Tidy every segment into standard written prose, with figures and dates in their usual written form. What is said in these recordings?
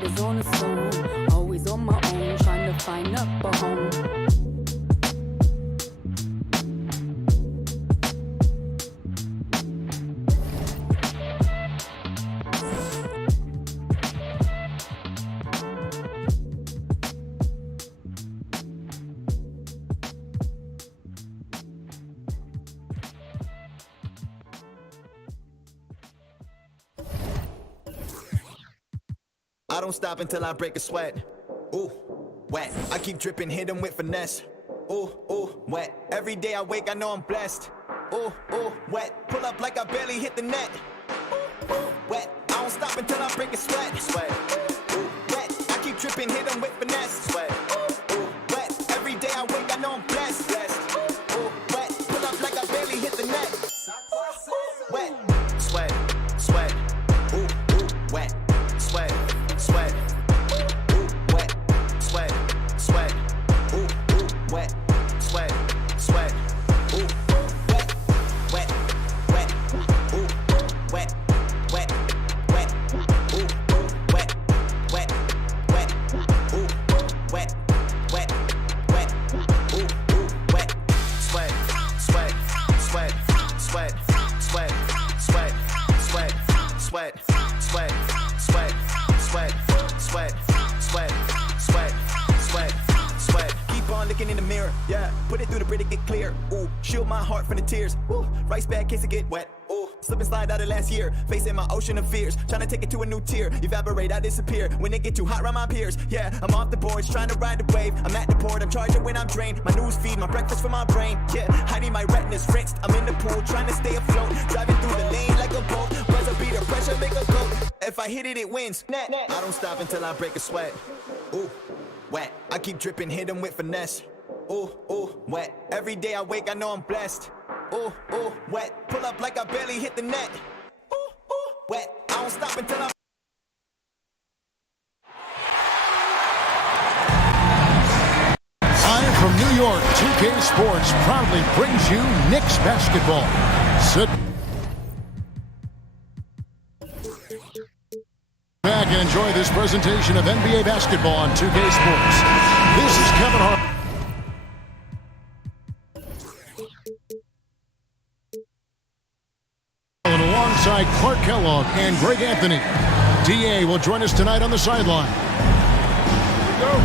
riders on a song. Always on my own, trying to find up a home. I don't stop until I break a sweat. Ooh, wet. I keep dripping, hit 'em with finesse. Ooh, ooh, wet. Every day I wake, I know I'm blessed. Ooh, ooh, wet. Pull up like I barely hit the net. Ooh, ooh, wet. I don't stop until I break a sweat. Sweat. Ooh, wet. I keep dripping, hit 'em with finesse. Sweat. Ooh, wet. Every day I wake, I know I'm blessed. Blessed. Ooh, wet. Pull up like I barely hit the net. Wet. Sweat. Sweat. Ooh, ooh, wet. Sweat. Sweat, ooh, wet, sweat, sweat, ooh, ooh, wet, sweat, sweat, ooh, wet, wet, wet, ooh, wet, wet, wet, ooh, wet, wet, wet, ooh, wet, wet, wet, ooh, wet, sweat, sweat, sweat, sweat, sweat, sweat, sweat, sweat, sweat, sweat. Sweat, sweat, sweat, sweat, sweat, sweat. Keep on looking in the mirror, yeah. Put it through the Brit to get clear. Ooh, shield my heart from the tears. Ooh, rice bag case to get wet. Ooh, slip and slide out of last year. Facing my ocean of fears. Trying to take it to a new tier. Evaporate, I disappear. When it get too hot around my peers. Yeah, I'm off the boards, trying to ride the wave. I'm at the port, I'm charging when I'm drained. My news feed, my breakfast for my brain. Yeah, hiding my retinas rinsed. I'm in the pool, trying to stay afloat. Driving through the lane like a boat. Buzzer beater, pressure make a coat. If I hit it, it wins. I don't stop until I break a sweat. Ooh, wet. I keep dripping, hit 'em with finesse. Ooh, ooh, wet. Every day I wake, I know I'm blessed. Ooh, ooh, wet. Pull up like I barely hit the net. Ooh, ooh, wet. I don't stop until I... Live from New York, 2K Sports proudly brings you Knicks basketball. Sit back and enjoy this presentation of NBA basketball on 2K Sports. This is Kevin Hart. And alongside Clark Kellogg and Greg Anthony. DA will join us tonight on the sideline.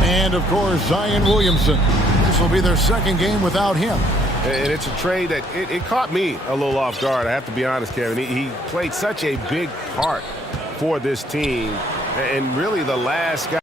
And, of course, Zion Williamson. This will be their second game without him. And it's a trade that it caught me a little off guard. I have to be honest, Kevin. He played such a big part for this team. And really the last guy.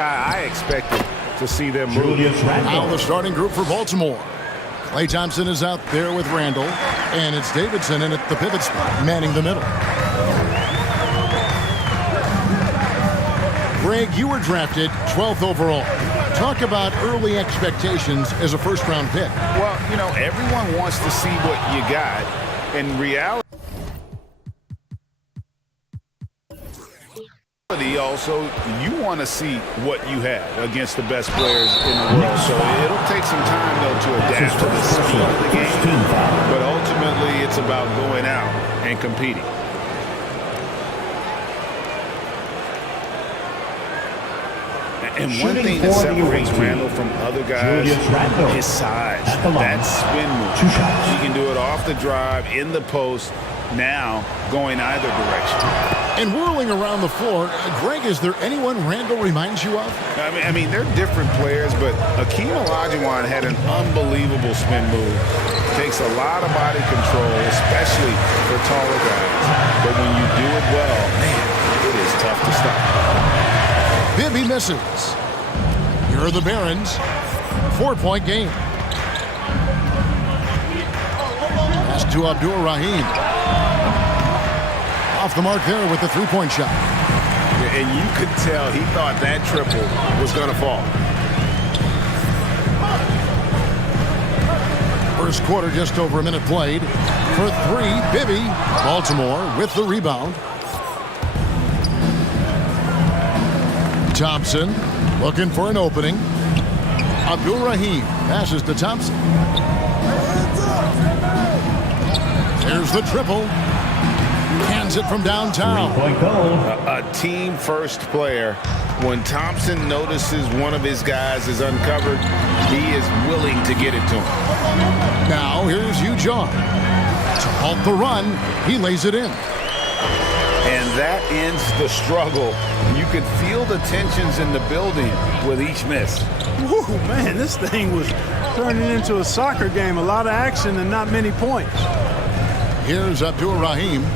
I expected to see them move. Now the starting group for Baltimore. Klay Thompson is out there with Randall, and it's Davidson in at the pivot spot, manning the middle. Greg, you were drafted 12th overall. Talk about early expectations as a first-round pick. Well, you know, everyone wants to see what you got. In reality, also, you want to see what you have against the best players in the world. So it'll take some time, though, to adapt to the speed of the game. But ultimately, it's about going out and competing. And one thing that separates Randall from other guys is his size. That spin move. He can do it off the drive, in the post, now going either direction. And whirling around the floor, Greg, is there anyone Randall reminds you of? I mean, they're different players, but Akeem Olajuwon had an unbelievable spin move. Takes a lot of body control, especially for taller guys. But when you do it well, man, it is tough to stop. Bibby misses. Here are the Barons. 4-point game. Pass to Abdul-Rahim. Off the mark there with the three-point shot. And you could tell he thought that triple was going to fall. First quarter, just over a minute played. For three, Bibby. Baltimore with the rebound. Thompson looking for an opening. Abdul-Rahim passes to Thompson. There's the triple. Hands it from downtown. A team-first player. When Thompson notices one of his guys is uncovered, he is willing to get it to him. Now here's Hugh John. To halt the run, he lays it in. And that ends the struggle. You could feel the tensions in the building with each miss. Woo, man, this thing was turning into a soccer game. A lot of action and not many points. Here's Abdul-Rahim.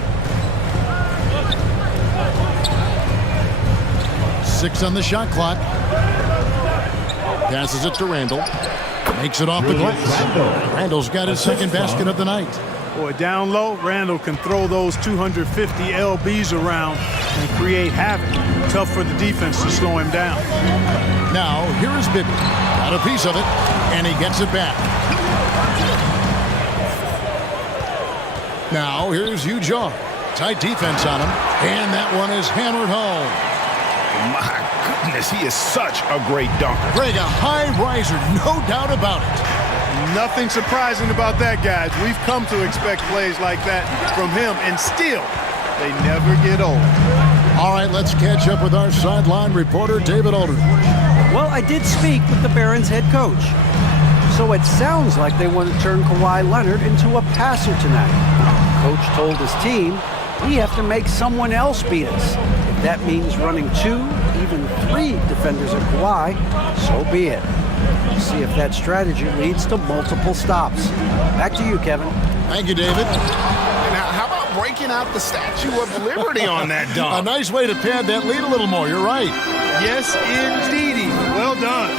6 on the shot clock. Passes it to Randall. Makes it off the glass. Randall's got his second basket of the night. Boy, down low, Randall can throw those 250 LBs around and create havoc. Tough for the defense to slow him down. Now, here is Bibby. Got a piece of it, and he gets it back. Now, here's Hugh John. Tight defense on him, and that one is hammered home. My goodness, he is such a great dunker. Greg, a high riser, no doubt about it. Nothing surprising about that, guys. We've come to expect plays like that from him, and still, they never get old. All right, let's catch up with our sideline reporter, David Aldridge. Well, I did speak with the Barons head coach. So it sounds like they want to turn Kawhi Leonard into a passer tonight. Coach told his team, we have to make someone else beat us. If that means running 2, even 3 defenders of Kawhi, so be it. We'll see if that strategy leads to multiple stops. Back to you, Kevin. Thank you, David. And how about breaking out the Statue of Liberty on that dunk? A nice way to pad that lead a little more. You're right. Yes, indeedy. Well done.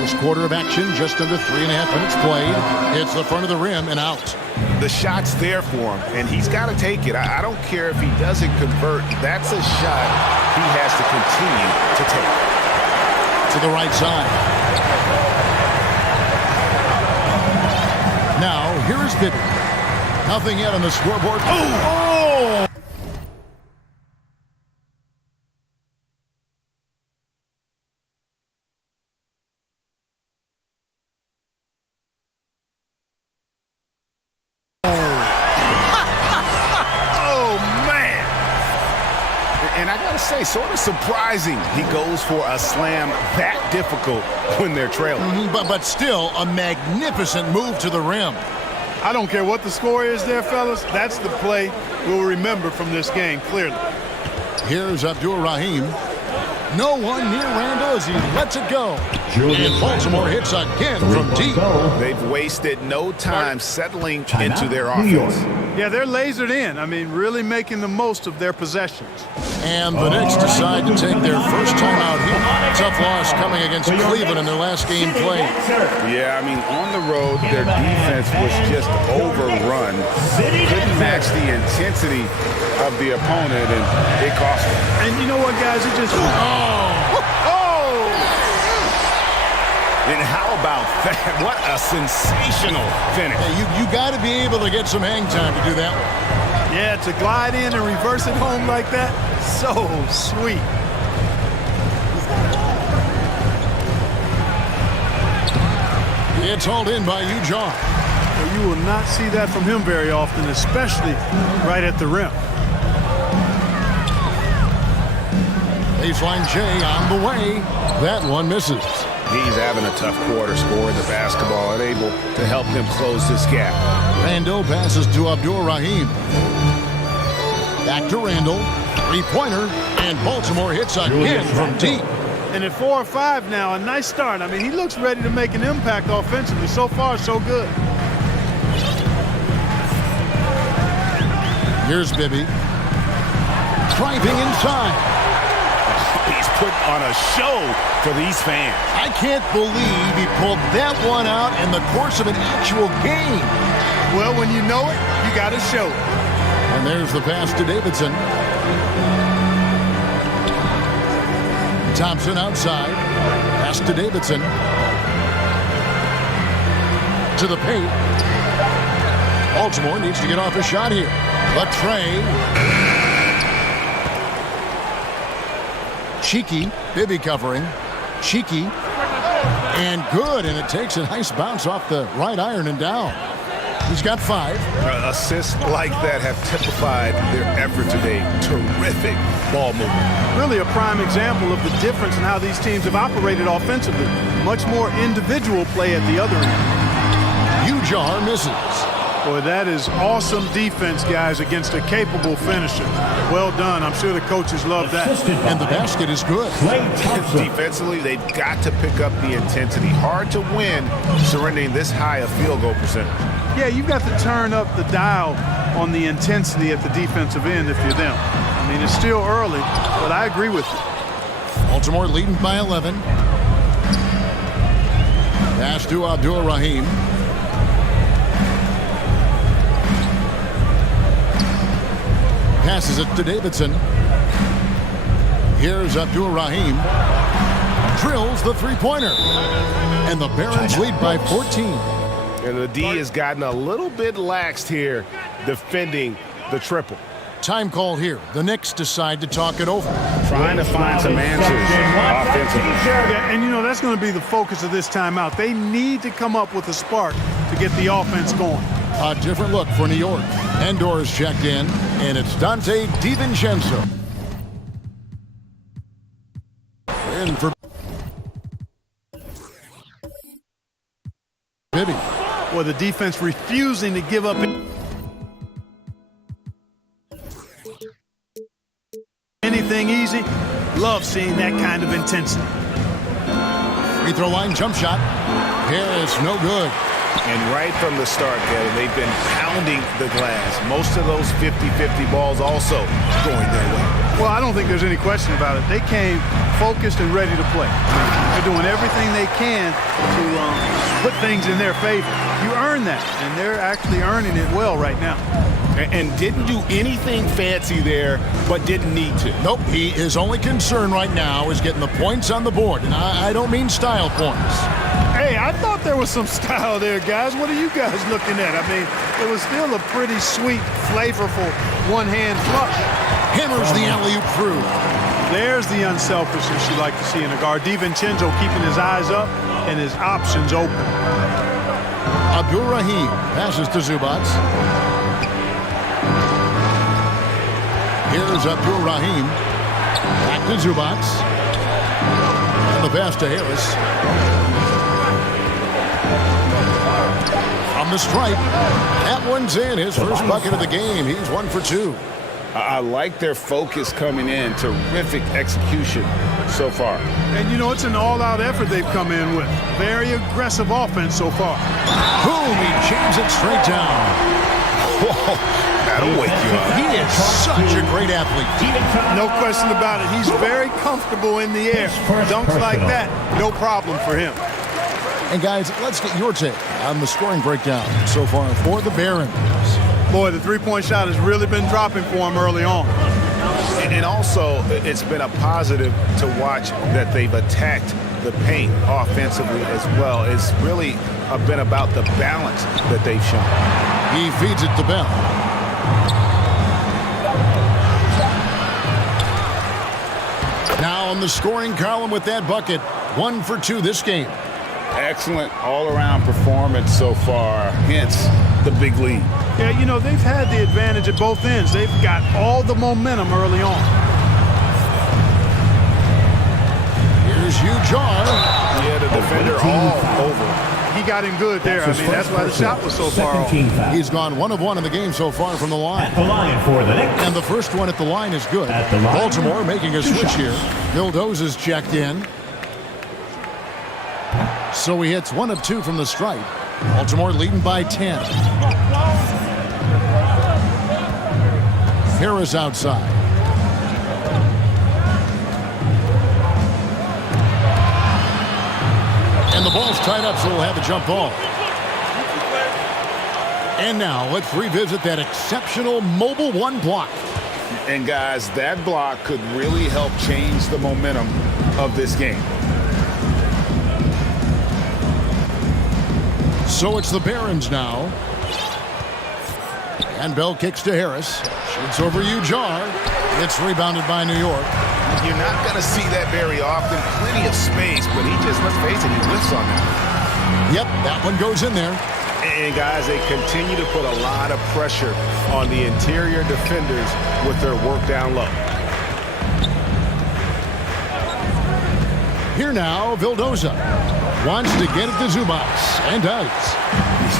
First quarter of action, just under 3.5 minutes played. Hits the front of the rim and out. The shot's there for him, and he's got to take it. I don't care if he doesn't convert. That's a shot he has to continue to take. To the right side. Now, here is Bibby. Nothing yet on the scoreboard. Oh! Sort of surprising he goes for a slam that difficult when they're trailing. But still a magnificent move to the rim. I don't care what the score is there, fellas. That's the play we'll remember from this game, clearly. Here's Abdul-Rahim. No one near Randall as he lets it go. And Baltimore hits again from deep. They've wasted no time settling into their offense. Yeah, they're lasered in. I mean, really making the most of their possessions. And the Knicks decide to take their first time out here. Tough loss coming against Cleveland in their last game played. Yeah, I mean, on the road, their defense was just overrun. Couldn't match the intensity of the opponent, and it cost them. And you know what, guys? It just... And how about that? What a sensational finish. Hey, you got to be able to get some hang time to do that one. Yeah, to glide in and reverse it home like that, so sweet. It's hauled in by Hugh John. Well, you will not see that from him very often, especially right at the rim. Baseline J on the way. That one misses. He's having a tough quarter, scoring the basketball and able to help them close this gap. Randall passes to Abdur-Rahim. Back to Randall. Three-pointer. And Baltimore hits again from deep. And at 4 or 5 now, a nice start. I mean, he looks ready to make an impact offensively. So far, so good. Here's Bibby. Driving inside. He's putting on a show for these fans. I can't believe he pulled that one out in the course of an actual game. Well, when you know it, you got to show it. And there's the pass to Davidson. Thompson outside. Pass to Davidson. To the paint. Baltimore needs to get off a shot here. Latrey. Cheeky. Bibby covering. Cheeky. And good. And it takes a nice bounce off the right iron and down. He's got 5. Assists like that have typified their effort today. Terrific ball movement. Really a prime example of the difference in how these teams have operated offensively. Much more individual play at the other end. Ujar misses. Boy, that is awesome defense, guys, against a capable finisher. Well done. I'm sure the coaches love that. And the basket is good. Defensively, they've got to pick up the intensity. Hard to win surrendering this high a field goal percentage. Yeah, you've got to turn up the dial on the intensity at the defensive end if you're them. I mean, it's still early, but I agree with you. Baltimore leading by 11. Pass to Abdur-Rahim. Passes it to Davidson. Here's Abdur-Rahim. Drills the three-pointer. And the Barons lead by 14. And the D has gotten a little bit laxed here defending the triple. Time called here. The Knicks decide to talk it over. Trying to find some answers offensively. Yeah, and you know, that's going to be the focus of this timeout. They need to come up with a spark to get the offense going. A different look for New York. Endor is checked in, and it's Dante DiVincenzo. In for Bibby. Well, the defense refusing to give up. Anything easy. Love seeing that kind of intensity. Free throw line jump shot. It's no good. And right from the start, Kevin, they've been pounding the glass. Most of those 50-50 balls also going their way. Well, I don't think there's any question about it. They came focused and ready to play. They're doing everything they can to put things in their favor. You earn that, and they're actually earning it well right now. And didn't do anything fancy there, but didn't need to. Nope, his only concern right now is getting the points on the board. And I don't mean style points. Hey, I thought there was some style there, guys. What are you guys looking at? I mean, it was still a pretty sweet, flavorful one-hand flush. Hammers the alley-oop through. There's the unselfishness you like to see in a guard. DiVincenzo keeping his eyes up and his options open. Abdur-Rahim passes to Zubac. Here's Abdur-Rahim. Back to Zubac. And the pass to Harris. From the stripe. That one's in. His first bucket of the game. He's 1 for 2. I like their focus coming in. Terrific execution so far. And, you know, it's an all-out effort they've come in with. Very aggressive offense so far. Boom! He jams it straight down. Whoa, that'll wake you up. He is such a great athlete. No question about it. He's very comfortable in the air. Dunks like that, no problem for him. And, guys, let's get your take on the scoring breakdown so far for the Barons. Boy, the three-point shot has really been dropping for him early on. And also, it's been a positive to watch that they've attacked the paint offensively as well. It's really been about the balance that they've shown. He feeds it to Bell. Now on the scoring column with that bucket. 1 for 2 this game. Excellent all-around performance so far, hence the big lead. Yeah, you know, they've had the advantage at both ends. They've got all the momentum early on. Here's Ujar. Yeah, the defender all over. He got him good there. I mean, that's why the shot was so far off. He's gone 1 of 1 in the game so far from the line. At the line for the Knicks. And the first one at the line is good. At the line. Baltimore making a switch here. Vildoza's checked in. So he hits 1 of 2 from the stripe. Baltimore leading by 10. Harris outside. And the ball's tied up, so we'll have a jump ball. And now let's revisit that exceptional mobile 1 block. And guys, that block could really help change the momentum of this game. So it's the Barons now. And Bell kicks to Harris. Shoots over Ujar. It's rebounded by New York. You're not going to see that very often. Plenty of space, but he just, let's face it, he whiffs on that. Yep, that one goes in there. And guys, they continue to put a lot of pressure on the interior defenders with their work down low. Here now, Vildoza wants to get it to Zubac, and does.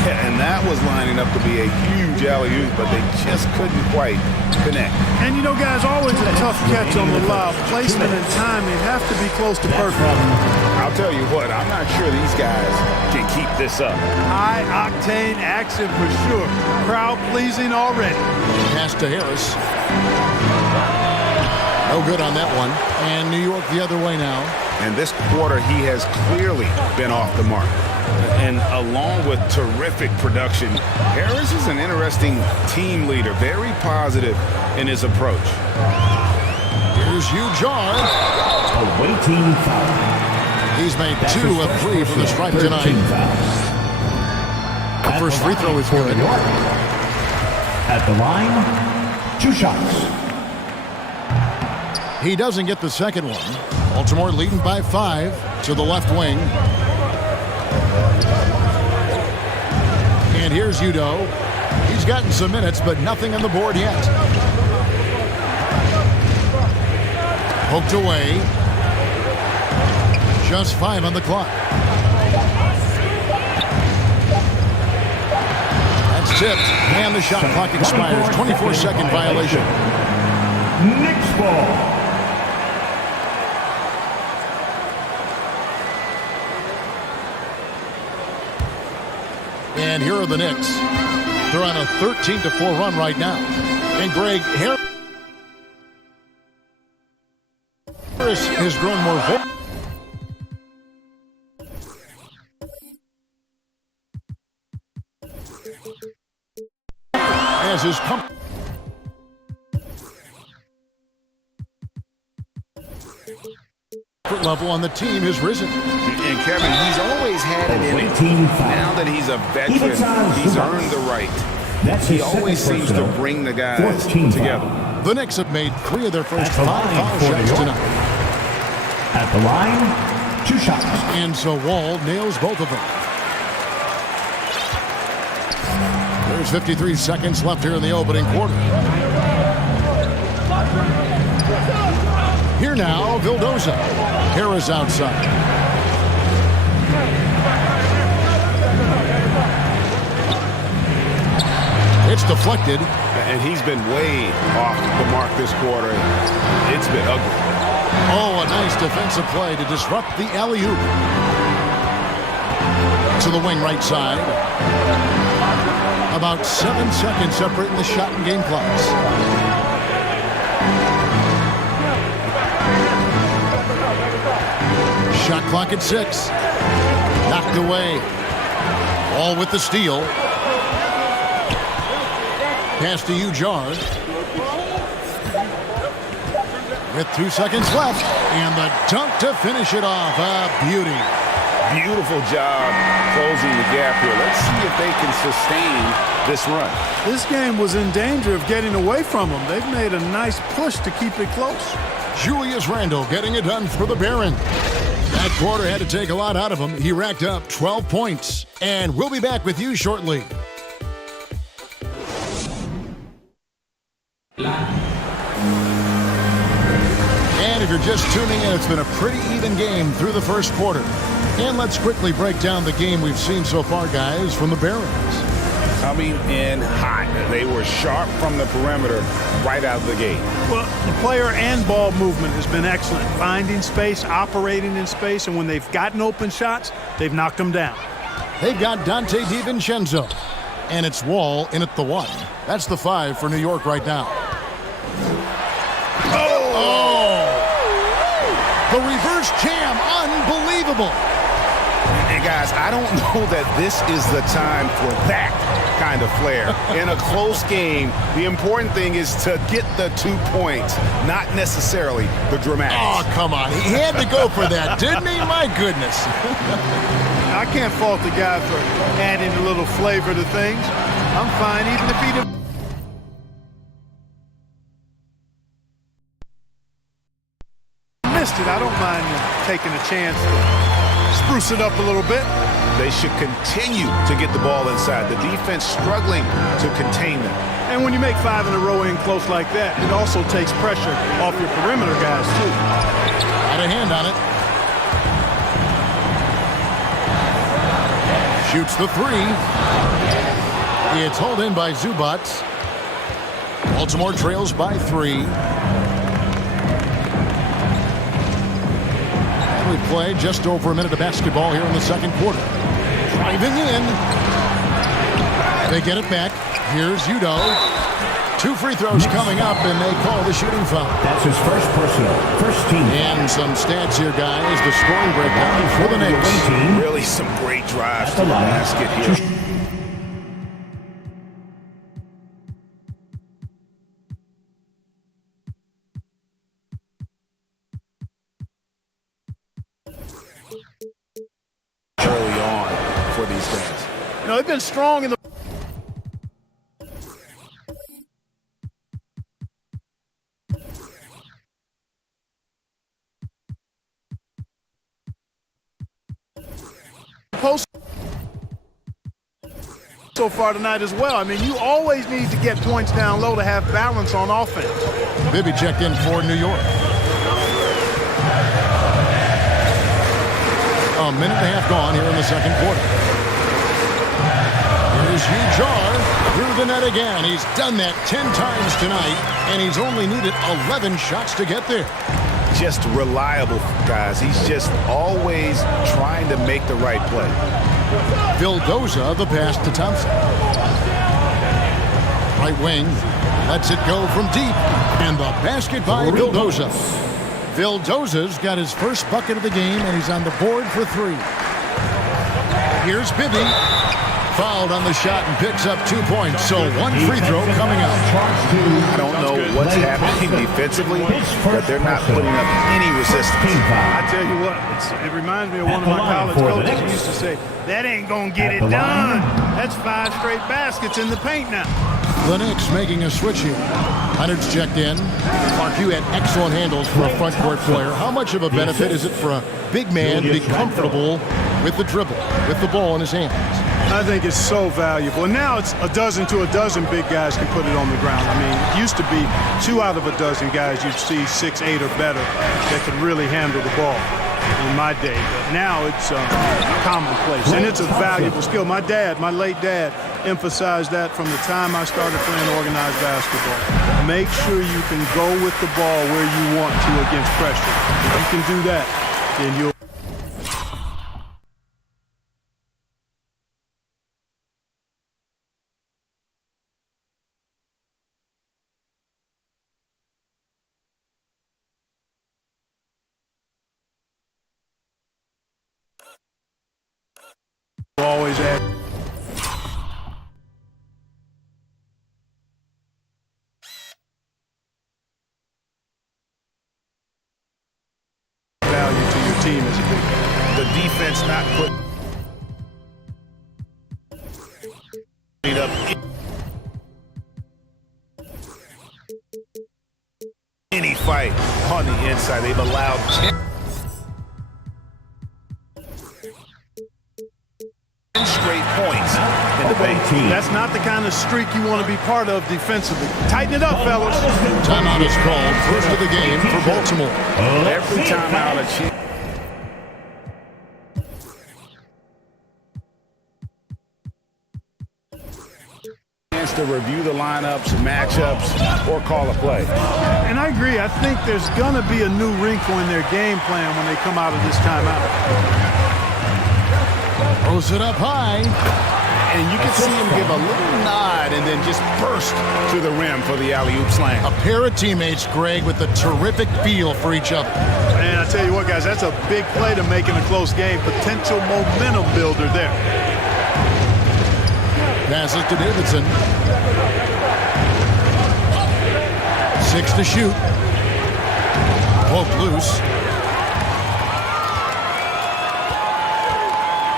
Yeah, and that was lining up to be a huge alley-oop, but they just couldn't quite connect. And you know, guys, always a tough catch on the lob. Placement and timing have to be close to perfect. I'll tell you what, I'm not sure these guys can keep this up. High-octane action for sure. Crowd-pleasing already. Pass to Harris. No good on that one. And New York the other way now. And this quarter, he has clearly been off the mark. And along with terrific production, Harris is an interesting team leader, very positive in his approach. Here's Ujar. Awaiting foul. He's made 2 of 3 from the stripe tonight. The first free throw is good. At the line, 2 shots. He doesn't get the second one. Baltimore leading by 5 to the left wing. And here's Udo. He's gotten some minutes, but nothing on the board yet. Poked away. Just 5 on the clock. That's tipped, and the shot clock expires. 24-second violation. Knicks ball. And here are the Knicks. They're on a 13-4 run right now. And Greg, Harris has grown more vocal as his comfort level on the team has risen. And Kevin, he's always had it in him. Now that he's a veteran, he's earned the right. He always seems to bring the guys together. The Knicks have made 3 of their first 5 foul shots tonight. At the line, 2 shots. And so Wall nails both of them. There's 53 seconds left here in the opening quarter. Here now, Vildoza. Harris outside. It's deflected. And he's been way off the mark this quarter. It's been ugly. Oh, a nice defensive play to disrupt the alley-oop. To the wing right side. About 7 seconds separating the shot and game clocks. Shot clock at 6. Knocked away. All with the steal. Pass to Ujar. With 2 seconds left. And the dunk to finish it off. A beauty. Beautiful job closing the gap here. Let's see if they can sustain this run. This game was in danger of getting away from them. They've made a nice push to keep it close. Julius Randle getting it done for the Barons. That quarter had to take a lot out of him. He racked up 12 points. And we'll be back with you shortly. And if you're just tuning in, it's been a pretty even game through the first quarter. And let's quickly break down the game we've seen so far, guys, from the Barons. Coming in hot. They were sharp from the perimeter right out of the gate. Well, the player and ball movement has been excellent. Finding space, operating in space, and when they've gotten open shots, they've knocked them down. They've got Dante DiVincenzo. And it's Wall in at the 1. That's the 5 for New York right now. Oh! The reverse jam, unbelievable. And guys, I don't know that this is the time for that kind of flair. In a close game, the important thing is to get the 2 points, not necessarily the dramatics. Oh, come on. He had to go for that, didn't he? My goodness. I can't fault the guy for adding a little flavor to things. I'm fine even if he didn't. Missed it. I don't mind taking a chance to spruce it up a little bit. They should continue to get the ball inside. The defense struggling to contain them. And when you make 5 in a row in close like that, it also takes pressure off your perimeter guys, too. Got a hand on it. Shoots the 3. It's hauled in by Zubac. Baltimore trails by 3. And we play just over a minute of basketball here in the second quarter. Driving in. They get it back. Here's Udo. 2 free throws coming up, and they call the shooting foul. That's his first personal. First team. And some stats here, guys. The scoring breakdown for the Knicks. Really some great drives to the basket here. Early on for these guys. You know, they've been strong in the post so far tonight as well. I mean, you always need to get points down low to have balance on offense. Bibby checked in for New York. A minute and a half gone here in the second quarter. Here's Ujjar through the net again. He's done that 10 times tonight, and he's only needed 11 shots to get there. Just reliable, guys. He's just always trying to make the right play. Vildoza, the pass to Thompson. Right wing, lets it go from deep, and the basket by Vildoza. Vildoza's got his first bucket of the game, and he's on the board for 3. Here's Bibby. Fouled on the shot and picks up 2 points. So 1 free throw coming up. I don't know what's happening defensively, but they're not putting up any resistance. I tell you what, it reminds me of one of my college coaches who used to say, that ain't going to get it done. That's 5 straight baskets in the paint now. The Knicks making a switch here. Leonard's checked in. Clark, you had excellent handles for a front court player. How much of a benefit is it for a big man to be comfortable with the dribble, with the ball in his hands? I think it's so valuable. And now it's a dozen to a dozen big guys can put it on the ground. I mean, it used to be 2 out of a dozen guys you'd see 6, 8 or better that could really handle the ball in my day. But now it's commonplace, and it's a valuable skill. My late dad, emphasized that from the time I started playing organized basketball. Make sure you can go with the ball where you want to against pressure. If you can do that, then you'll always add value to your team as a big guy. The defense not putting up any fight on the inside. They've allowed 10 straight points in the That's not the kind of streak you want to be part of defensively. Tighten it up, fellas. Timeout is called. First of the game for Baltimore. Every timeout a chance to review the lineups, matchups, or call a play. And I agree. I think there's going to be a new wrinkle in their game plan when they come out of this timeout. Throws it up high. And you can see him give a little nod and then just burst to the rim for the alley-oop slam. A pair of teammates, Greg, with a terrific feel for each other. And I tell you what, guys, that's a big play to make in a close game. Potential momentum builder there. Passes to Davidson. 6 to shoot. Poked loose.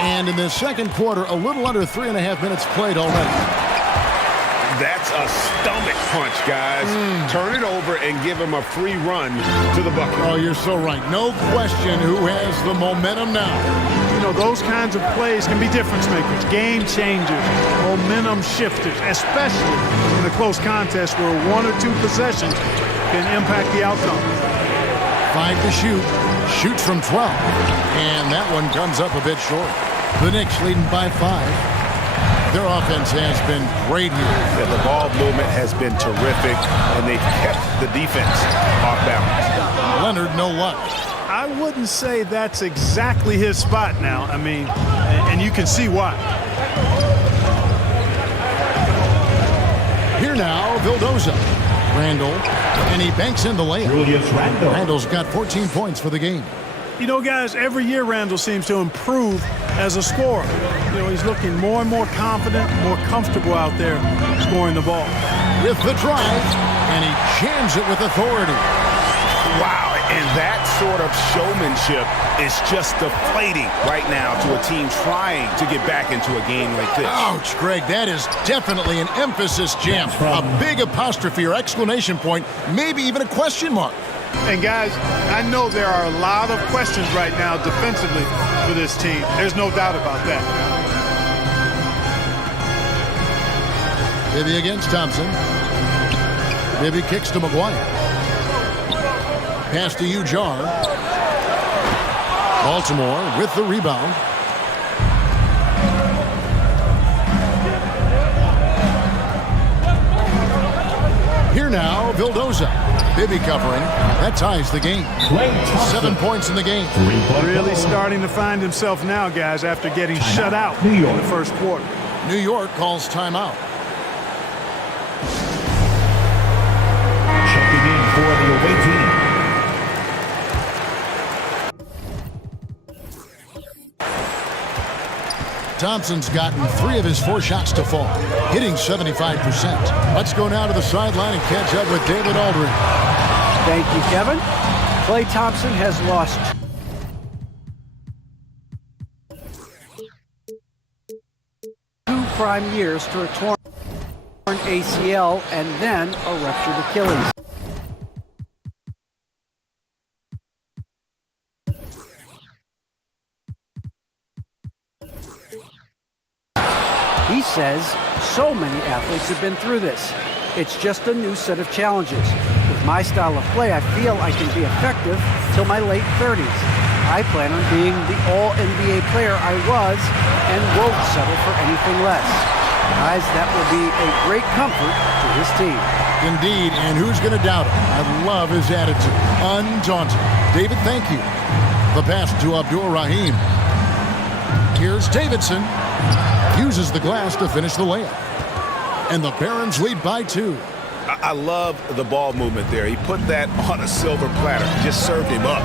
And in the second quarter, a little under 3.5 minutes played already. That's a stomach punch, guys. Turn it over and give him a free run to the bucket. Oh, you're so right. No question who has the momentum now. You know, those kinds of plays can be difference makers, game changers, momentum shifters, especially in a close contest where 1 or 2 possessions can impact the outcome. 5 to shoot. Shoots from 12. And that one comes up a bit short. The Knicks leading by 5. Their offense has been great here. Yeah, the ball movement has been terrific, and they've kept the defense off balance. Leonard, no luck. I wouldn't say that's exactly his spot now. I mean, and you can see why. Here now, Vildoza. Randall, and he banks in the layup. Julius Randle. Randall's got 14 points for the game. You know, guys, every year Randall seems to improve as a scorer. You know, he's looking more and more confident, more comfortable out there scoring the ball. With the drive, and he jams it with authority. Wow, and that sort of showmanship is just deflating right now to a team trying to get back into a game like this. Ouch, Greg, that is definitely an emphasis jam. A big apostrophe or exclamation point, maybe even a question mark. And guys, I know there are a lot of questions right now defensively for this team. There's no doubt about that. Bibby against Thompson. Bibby kicks to McGuire. Pass to Ujar. Baltimore with the rebound. Here now, Vildoza. Bibby covering. That ties the game. 7 points in the game. Really starting to find himself now, guys, after getting shut out in the first quarter. New York calls timeout. Checking in for the away team. Thompson's gotten 3 of his 4 shots to fall, hitting 75%. Let's go now to the sideline and catch up with David Aldridge. Thank you, Kevin. Klay Thompson has lost 2 prime years to a torn ACL and then a ruptured Achilles. He says so many athletes have been through this. It's just a new set of challenges. With my style of play, I feel I can be effective till my late 30s. I plan on being the all-NBA player I was and won't settle for anything less. Guys, that will be a great comfort to his team. Indeed, and who's going to doubt him? I love his attitude. Undaunted. David, thank you. The pass to Abdul Rahim. Here's Davidson. Uses the glass to finish the layup. And the Barons lead by 2. I love the ball movement there. He put that on a silver platter. Just served him up.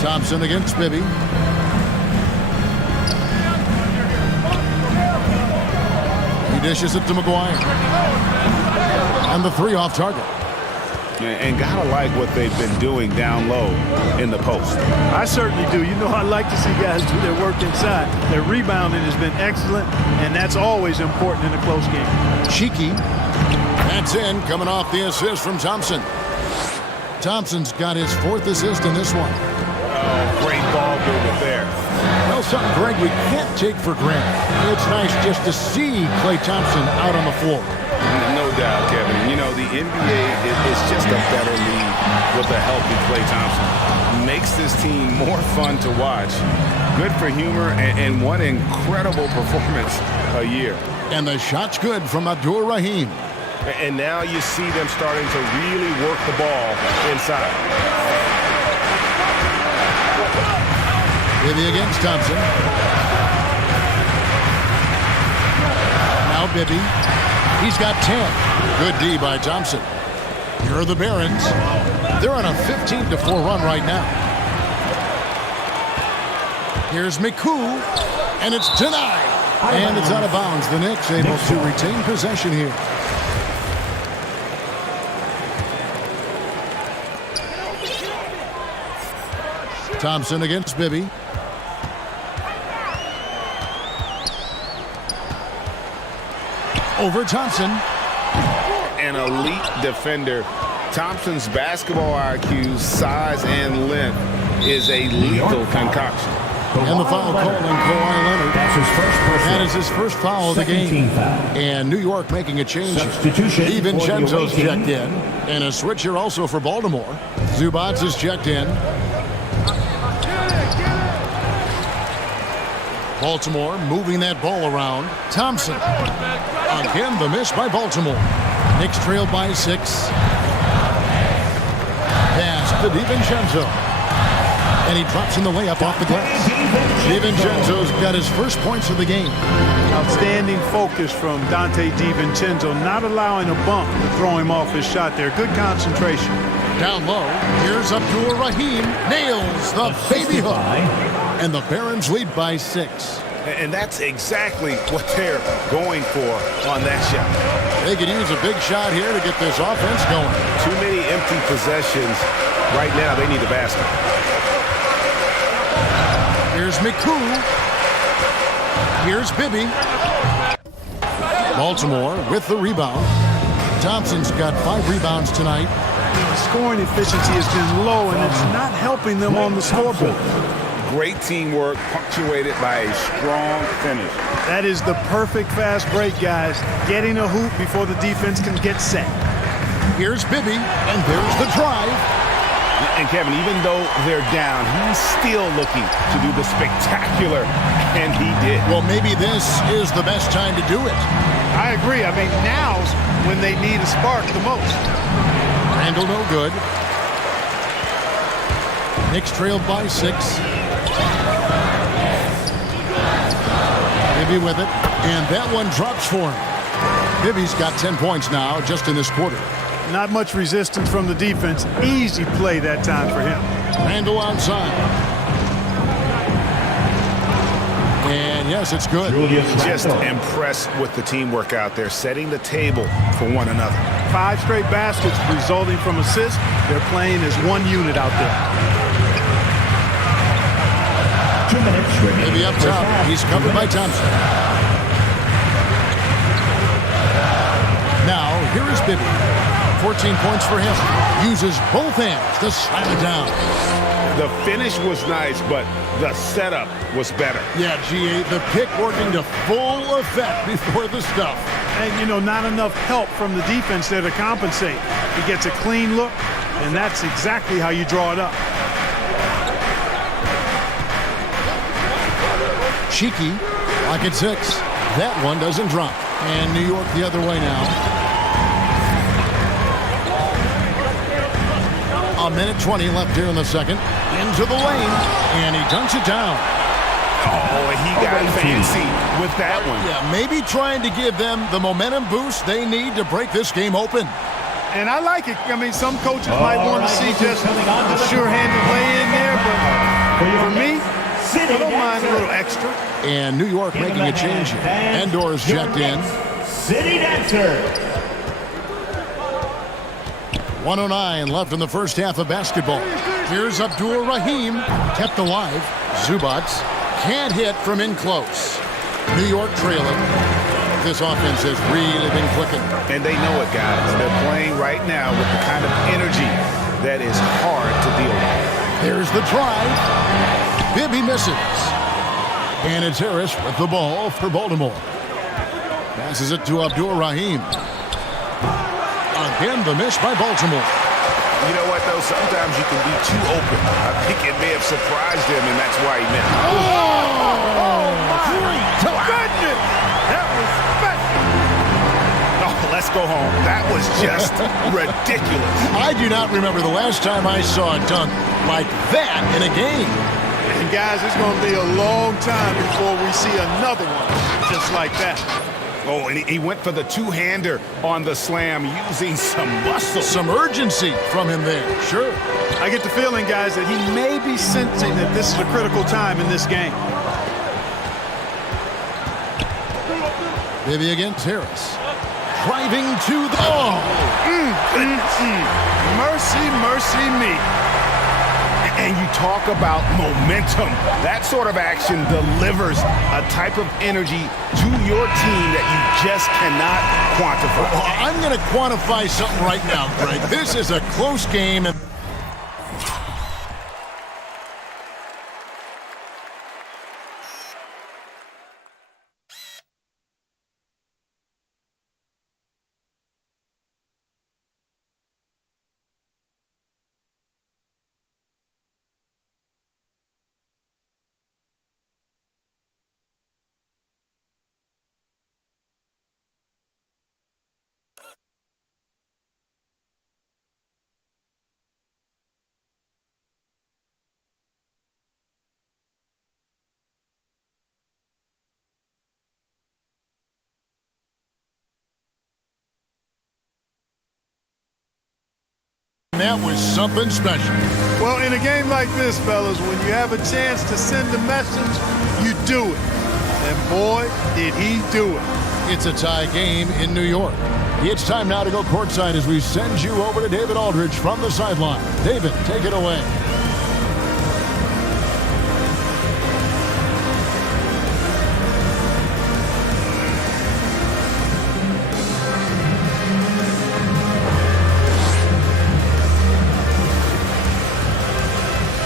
Thompson against Bibby. He dishes it to McGuire. And the 3 off target. And gotta like what they've been doing down low in the post. I certainly do. You know, I like to see guys do their work inside. Their rebounding has been excellent, and that's always important in a close game. Cheeky. That's in, coming off the assist from Thompson. Thompson's got his 4th assist in this one. Oh, great ball movement there. Well, something, Greg, we can't take for granted. It's nice just to see Klay Thompson out on the floor. No doubt, Kevin. You know, the NBA is just a better league with a healthy Klay Thompson. Makes this team more fun to watch. Good for humor and one incredible performance a year. And the shot's good from Abdul Rahim. And now you see them starting to really work the ball inside. Bibby against Thompson. Now Bibby. He's got 10. Good D by Thompson. Here are the Barons. They're on a 15-4 run right now. Here's McCoo, and it's denied. And it's out of bounds. The Knicks able to retain possession here. Thompson against Bibby. Over Thompson. An elite defender. Thompson's basketball IQ, size, and length is a lethal concoction. And the foul called on Kawhi Leonard. That is his first foul of the game. And New York making a change. DiVincenzo's checked in. And a switch here also for Baltimore. Zubac is checked in. Baltimore moving that ball around. Thompson. Again, the miss by Baltimore. Knicks trailed by 6. Pass to DiVincenzo. And he drops in the layup off the glass. DiVincenzo's got his first points of the game. Outstanding focus from Dante DiVincenzo, not allowing a bump to throw him off his shot there. Good concentration. Down low, here's Abdul Rahim. Nails the baby hook. And the Barons lead by 6. And that's exactly what they're going for on that shot. They could use a big shot here to get this offense going. Too many empty possessions. Right now, they need a basket. Here's McCoo. Here's Bibby. Baltimore with the rebound. Thompson's got 5 rebounds tonight. Scoring efficiency has been low, and it's not helping them on the scoreboard. Great teamwork punctuated by a strong finish. That is the perfect fast break, guys. Getting a hoop before the defense can get set. Here's Bibby, and there's the drive. And Kevin, even though they're down, he's still looking to do the spectacular, and he did. Well, maybe this is the best time to do it. I agree. I mean, now's when they need a spark the most. Randall no good. Knicks trailed by 6. Bibby with it, and that one drops for him. Bibby's got 10 points now just in this quarter. Not much resistance from the defense. Easy play that time for him. Randall outside. And yes, it's good. Just impressed with the teamwork out there, setting the table for one another. 5 straight baskets resulting from assists. They're playing as one unit out there. 2 minutes remaining. Maybe up top. He's covered by Thompson. Now, here is Bibby. 14 points for him. Uses both hands to slam it down. The finish was nice, but the setup was better. Yeah, GA, the pick working to full effect before the stuff. And, you know, not enough help from the defense there to compensate. He gets a clean look, and that's exactly how you draw it up. Cheeky, like at 6. That one doesn't drop. And New York the other way now. A minute 20 left here in the second. Into the lane, and he dunks it down. Oh, he got fancy with that one. Yeah, maybe trying to give them the momentum boost they need to break this game open. And I like it. I mean, some coaches might want to see just a sure-handed lay in there, but for me, I don't mind a little extra. And New York making a change here. Endor's checked in. City Dancer. 1:09 left in the first half of basketball. Here's Abdul Rahim, kept alive. Zubac can't hit from in close. New York trailing. This offense has really been clicking. And they know it, guys. They're playing right now with the kind of energy that is hard to deal with. Here's the drive. Bibby misses. And it's Harris with the ball for Baltimore. Passes it to Abdur-Rahim. Again, the miss by Baltimore. You know what, though? Sometimes you can be too open. I think it may have surprised him, and that's why he missed. Oh, my goodness! That was special. Oh, let's go home. That was just ridiculous. I do not remember the last time I saw a dunk like that in a game. And guys, it's going to be a long time before we see another one just like that. Oh, and he went for the two-hander on the slam using some muscle. Some urgency from him there, sure. I get the feeling, guys, that he may be sensing that this is a critical time in this game. Bibby against Harris. Driving to the... Oh! Mercy, mercy me. And you talk about momentum. That sort of action delivers a type of energy to your team that you just cannot quantify. Well, I'm going to quantify something right now, Greg. This is a close game. That was something special. Well, in a game like this, fellas, when you have a chance to send a message, you do it. And boy, did he do it. It's a tie game in New York. It's time now to go courtside as we send you over to David Aldridge from the sideline. David, take it away.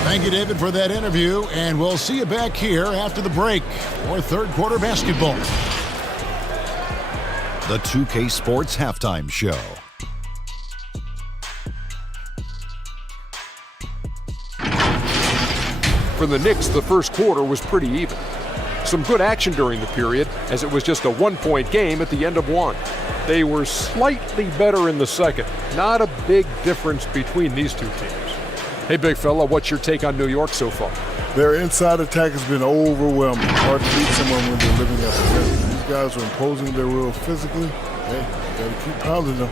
Thank you, David, for that interview, and we'll see you back here after the break for third quarter basketball. The 2K Sports Halftime Show. For the Knicks, the first quarter was pretty even. Some good action during the period, as it was just a one-point game at the end of one. They were slightly better in the second. Not a big difference between these two teams. Hey, big fella, what's your take on New York so far? Their inside attack has been overwhelming. Hard to beat someone when they're living at the rim. These guys are imposing their will physically. Hey, gotta keep pounding them.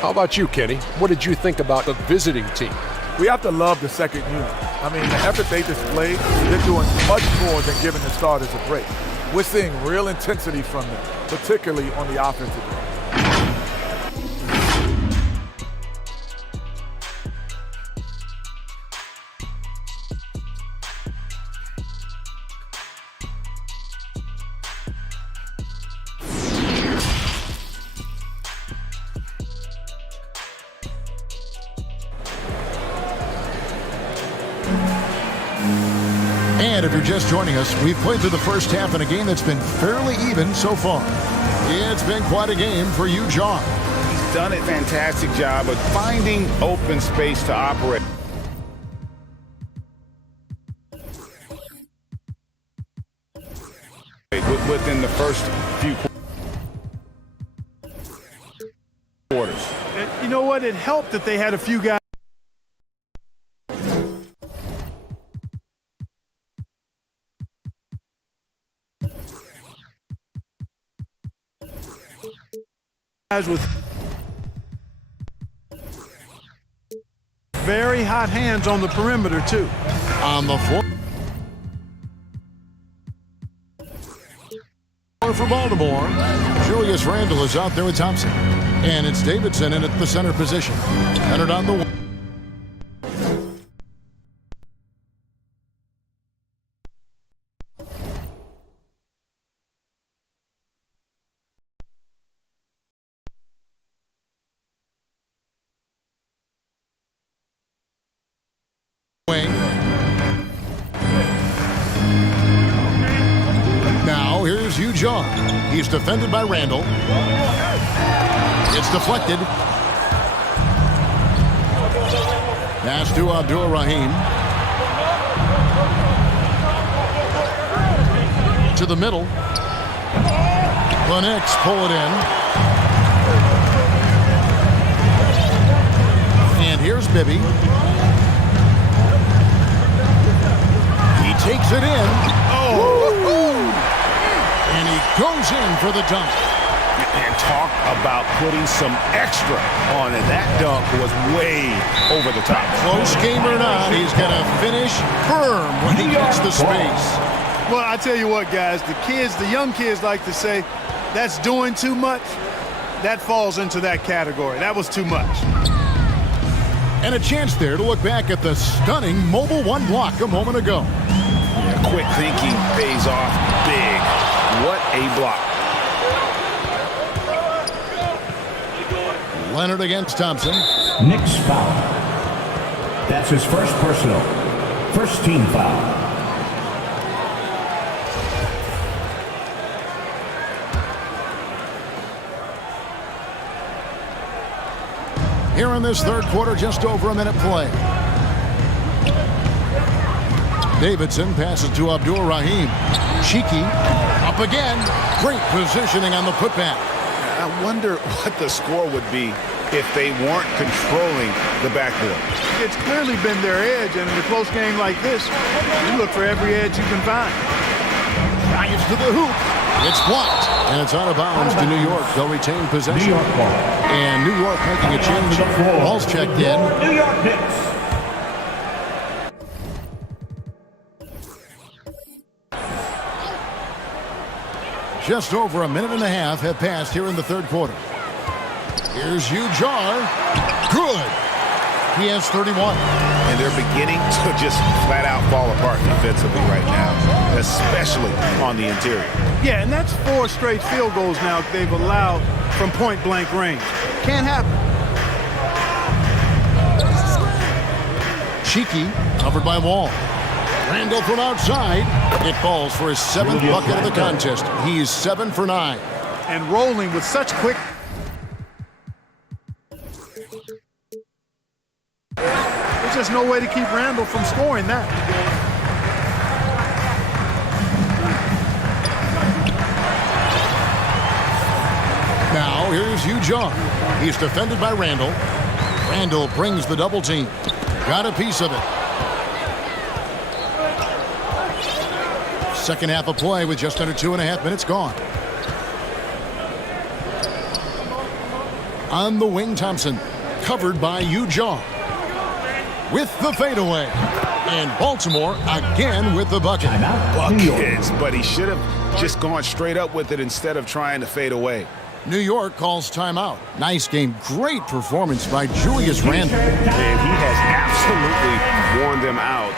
How about you, Kenny? What did you think about the visiting team? We have to love the second unit. I mean, the effort they displayed, they're doing much more than giving the starters a break. We're seeing real intensity from them, particularly on the offensive end. And if you're just joining us, we've played through the first half in a game that's been fairly even so far. It's been quite a game for you, John. He's done a fantastic job of finding open space to operate. Within the first few quarters. You know what? It helped that they had a few guys with very hot hands on the perimeter, too. On the floor for Baltimore, Julius Randle is out there with Thompson. And it's Davidson in at the center position. Leonard on the wing. John. He's defended by Randall. It's deflected. Pass to Abdul-Rahim. To the middle. The Knicks pull it in. And here's Bibby. He takes it in. Oh! And he goes in for the dunk. And talk about putting some extra on it. That dunk was way over the top. Close game or not, he's going to finish firm when he gets the space. Well, I tell you what, guys, the young kids like to say, that's doing too much. That falls into that category. That was too much. And a chance there to look back at the stunning mobile one block a moment ago. Yeah, quick thinking pays off big. What a block. Leonard against Thompson. Knicks foul. That's his first personal. First team foul. Here in this third quarter, just over a minute play. Davidson passes to Abdul-Rahim. Cheeky up again. Great positioning on the putback. I wonder what the score would be if they weren't controlling the backboard. It's clearly been their edge, and in a close game like this, you look for every edge you can find. Drives to the hoop. It's blocked, and it's out of bounds to New York. They'll retain possession. New York ball. And New York making a change. Ball's checked in. New York Knicks. Just over a minute and a half have passed here in the third quarter. Here's Ujjar. Good. He has 31. And they're beginning to just flat out fall apart defensively right now, especially on the interior. Yeah, and that's 4 straight field goals now they've allowed from point-blank range. Can't happen. Cheeky, covered by Wall. Randall from outside. It falls for his 7th bucket of the contest. He's 7 for 9. And rolling with such quick. There's just no way to keep Randall from scoring that. Now here's Ujjar. He's defended by Randall. Randall brings the double team. Got a piece of it. Second half of play with just under 2.5 minutes gone. On the wing, Thompson. Covered by Ujjar. With the fadeaway. And Baltimore again with the bucket. Buckets, but he should have just gone straight up with it instead of trying to fade away. New York calls timeout. Nice game. Great performance by Julius Randle. And he has absolutely worn them out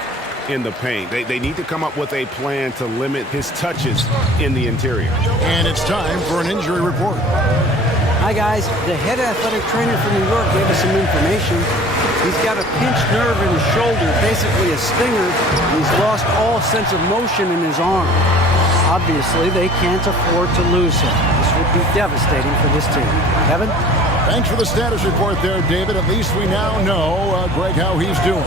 in the paint. They need to come up with a plan to limit his touches in the interior. And it's time for an injury report. Hi, guys. The head athletic trainer for New York gave us some information. He's got a pinched nerve in his shoulder, basically a stinger, and he's lost all sense of motion in his arm. Obviously, they can't afford to lose him. This would be devastating for this team. Kevin? Thanks for the status report there, David. At least we now know, Greg, how he's doing.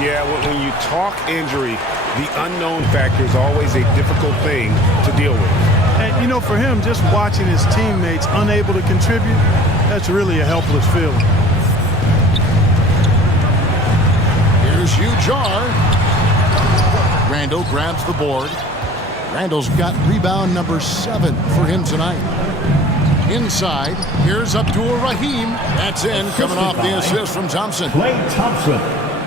Yeah, when you talk injury, the unknown factor is always a difficult thing to deal with. And, you know, for him, just watching his teammates unable to contribute, that's really a helpless feeling. Here's Ujjar. Randall grabs the board. Randall's got rebound number 7 for him tonight. Inside, here's Abdul-Rahim. That's in, coming off the assist from Thompson. Klay Thompson.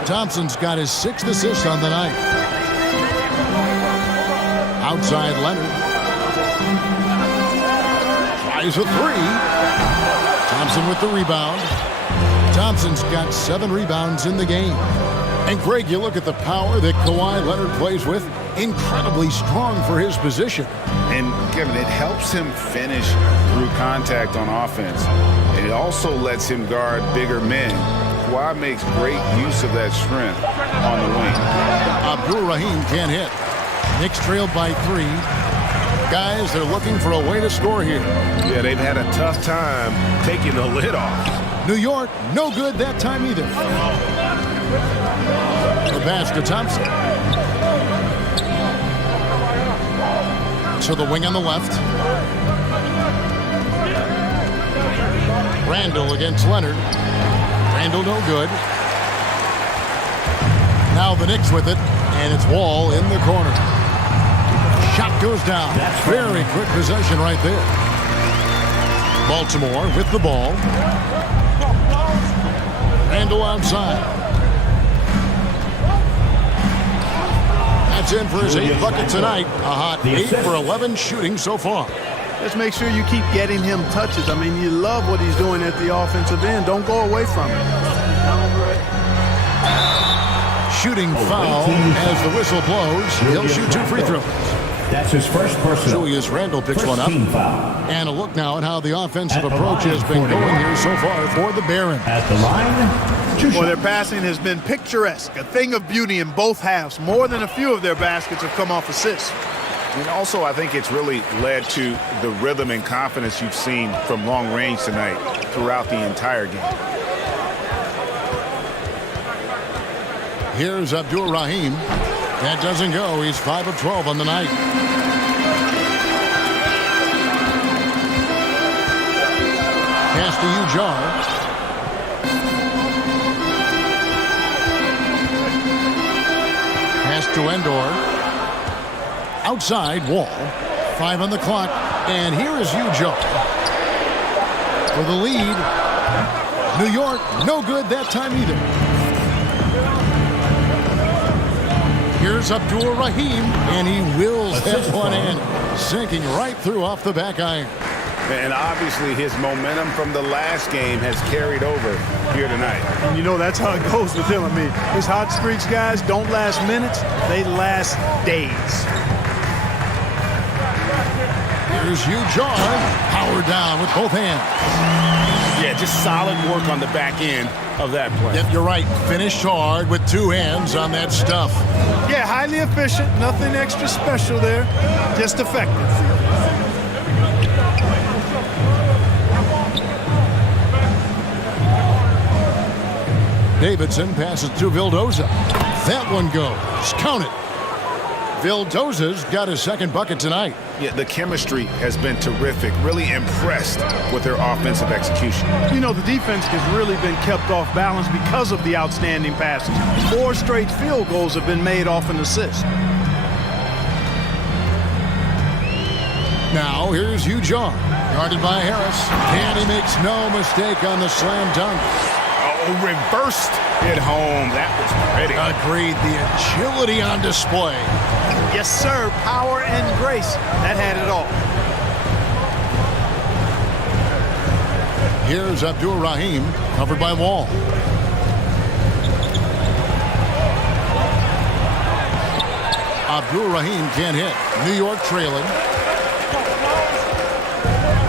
Thompson's got his 6th assist on the night. Outside Leonard. Tries a 3. Thompson with the rebound. Thompson's got 7 rebounds in the game. And Greg, you look at the power that Kawhi Leonard plays with. Incredibly strong for his position. And Kevin, it helps him finish through contact on offense. And it also lets him guard bigger men. Kawhi makes great use of that strength on the wing. Abdul-Rahim can't hit. Knicks trailed by 3. Guys, they're looking for a way to score here. Yeah, they've had a tough time taking the lid off. New York, no good that time either. The pass to Thompson. To the wing on the left. Randall against Leonard. Randall no good. Now the Knicks with it, and it's Wall in the corner. Shot goes down. Very quick possession right there. Baltimore with the ball. Randall outside. That's in for his 8th bucket tonight. A hot 8 for 11 shooting so far. Just make sure you keep getting him touches. I mean, you love what he's doing at the offensive end. Don't go away from it. Shooting foul as the whistle blows. He'll shoot 2 free throws. That's his first personal. Julius Randle picks one up. And a look now at how the offensive approach has been going here so far for the Barons. At the line, well, their passing has been picturesque, a thing of beauty in both halves. More than a few of their baskets have come off assists. And also, I think it's really led to the rhythm and confidence you've seen from long range tonight throughout the entire game. Here's Abdul Rahim. That doesn't go. He's 5 of 12 on the night. Pass to Ujar. Pass to Endor. Outside, Wall. 5 on the clock. And here is Ujar. For the lead. New York, no good that time either. Here's Abdul Rahim, and he wills that one in, sinking right through off the back iron. And obviously his momentum from the last game has carried over here tonight. And you know, that's how it goes with him. I mean, his hot streaks, guys, don't last minutes. They last days. Here's Ujar, powered down with both hands. Yeah, just solid work on the back end of that play. Yep, you're right. Finished hard with 2 hands on that stuff. Yeah, highly efficient. Nothing extra special there. Just effective. Davidson passes to Vildoza. That one goes. Count it. Vildoza's got his 2nd bucket tonight. Yeah, the chemistry has been terrific. Really impressed with their offensive execution. You know, the defense has really been kept off balance because of the outstanding passes. 4 straight field goals have been made off an assist. Now, here's Ujar. Guarded by Harris. And he makes no mistake on the slam dunk. Oh, reversed it home. That was pretty. Agreed. The agility on display. Yes, sir. Power and grace. That had it all. Here's Abdul Rahim, covered by Wall. Abdul Rahim can't hit. New York trailing.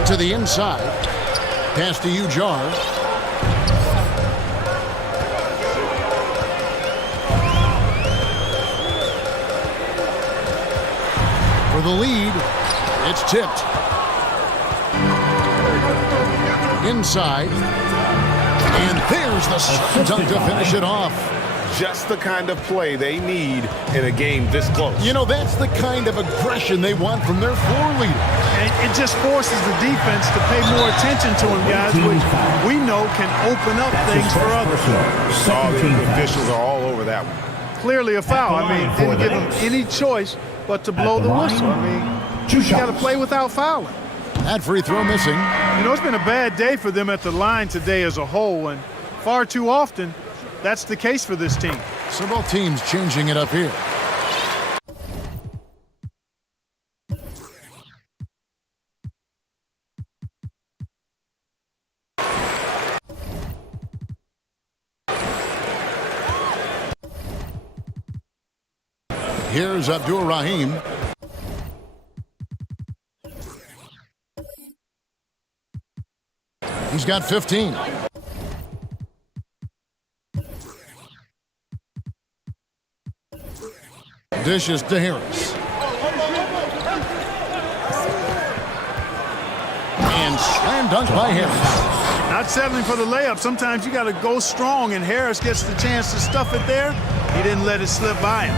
To the inside. Pass to Ujar. For the lead, it's tipped. Inside. And there's the slam dunk to finish it off. Just the kind of play they need in a game this close. You know, that's the kind of aggression they want from their floor leader. And it just forces the defense to pay more attention to him, guys, which we know can open up things for others. The officials are all over that one. Clearly a foul. I mean, didn't give him any choice but to blow the whistle. I mean, you got to play without fouling. That free throw missing. You know, it's been a bad day for them at the line today as a whole, and far too often, that's the case for this team. So both teams changing it up here. Here's Abdul Rahim. He's got 15. Dishes to Harris. Slam dunk by Harris. Not settling for the layup. Sometimes you got to go strong, and Harris gets the chance to stuff it there. He didn't let it slip by him.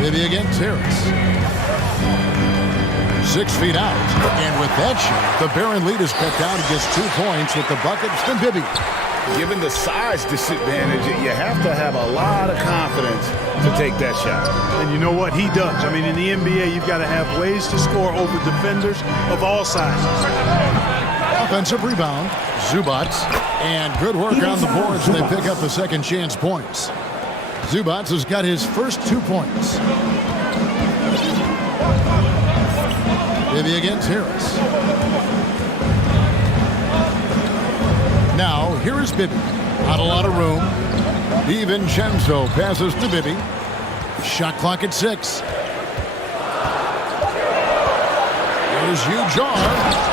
Bibby against Harris. 6 feet out. And with that shot, the Barron lead is cut down to just 2 points with the buckets from Bibby. Given the size disadvantage, you have to have a lot of confidence to take that shot. And you know what? He does. I mean, in the NBA, you've got to have ways to score over defenders of all sizes. Offensive rebound, Zubac. And good work on the boards. They pick up the second chance points. Zubac has got his first 2 points. Bibby against Harris. Now, here is Bibby. Not a lot of room. DiVincenzo passes to Bibby. Shot clock at 6. Here's Ujjar.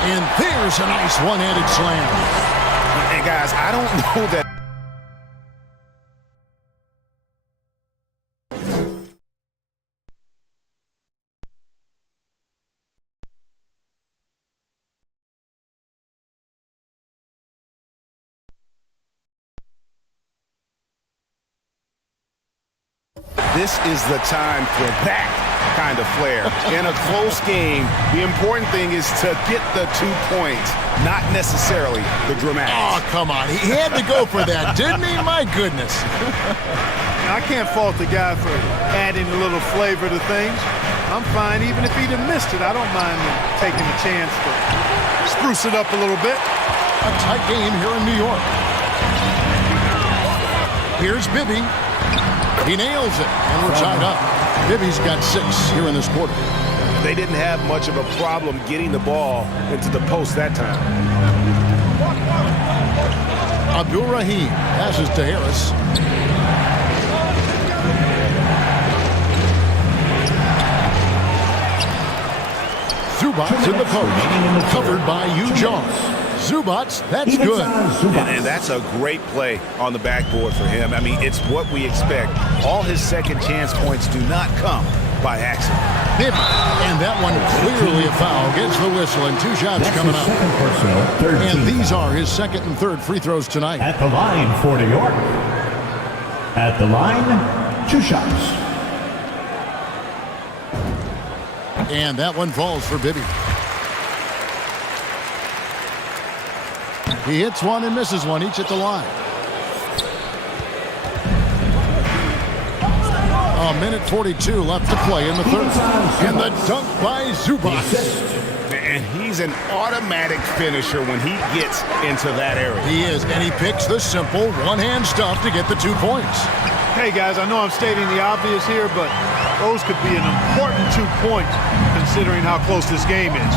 And there's a nice one-handed slam. Hey, guys, I don't know that. This is the time for that kind of flair. In a close game, the important thing is to get the 2 points, not necessarily the dramatics. Oh, come on. He had to go for that, didn't he? My goodness. I can't fault the guy for adding a little flavor to things. I'm fine. Even if he'd have missed it, I don't mind taking a chance to spruce it up a little bit. A tight game here in New York. Here's Bibby. He nails it, and we're tied up. Bibby's got 6 here in this quarter. They didn't have much of a problem getting the ball into the post that time. Abdul Rahim passes to Harris. Zubac in the post, covered by Ujjar. Zubac, that's good. And that's a great play on the backboard for him. I mean, it's what we expect. All his second chance points do not come by accident. And that one clearly a foul. Gets the whistle, and 2 shots coming up. And these are his second and third free throws tonight. At the line for New York. At the line, 2 shots. And that one falls for Bibby. He hits one and misses one, each at the line. A minute 42 left to play in the third. And the dunk by Zubac. And he's an automatic finisher when he gets into that area. He is, and he picks the simple one-hand stuff to get the 2 points. Hey, guys, I know I'm stating the obvious here, but those could be an important 2 points considering how close this game is.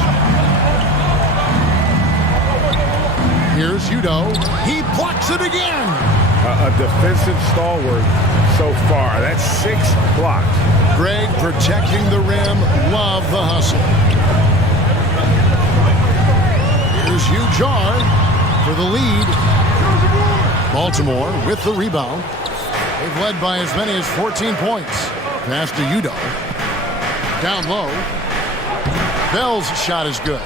Here's Udo. He blocks it again. A defensive stalwart so far. That's 6 blocks. Greg protecting the rim. Love the hustle. Here's Ujjar for the lead. Baltimore with the rebound. They've led by as many as 14 points. Pass to Udo. Down low. Bell's shot is good.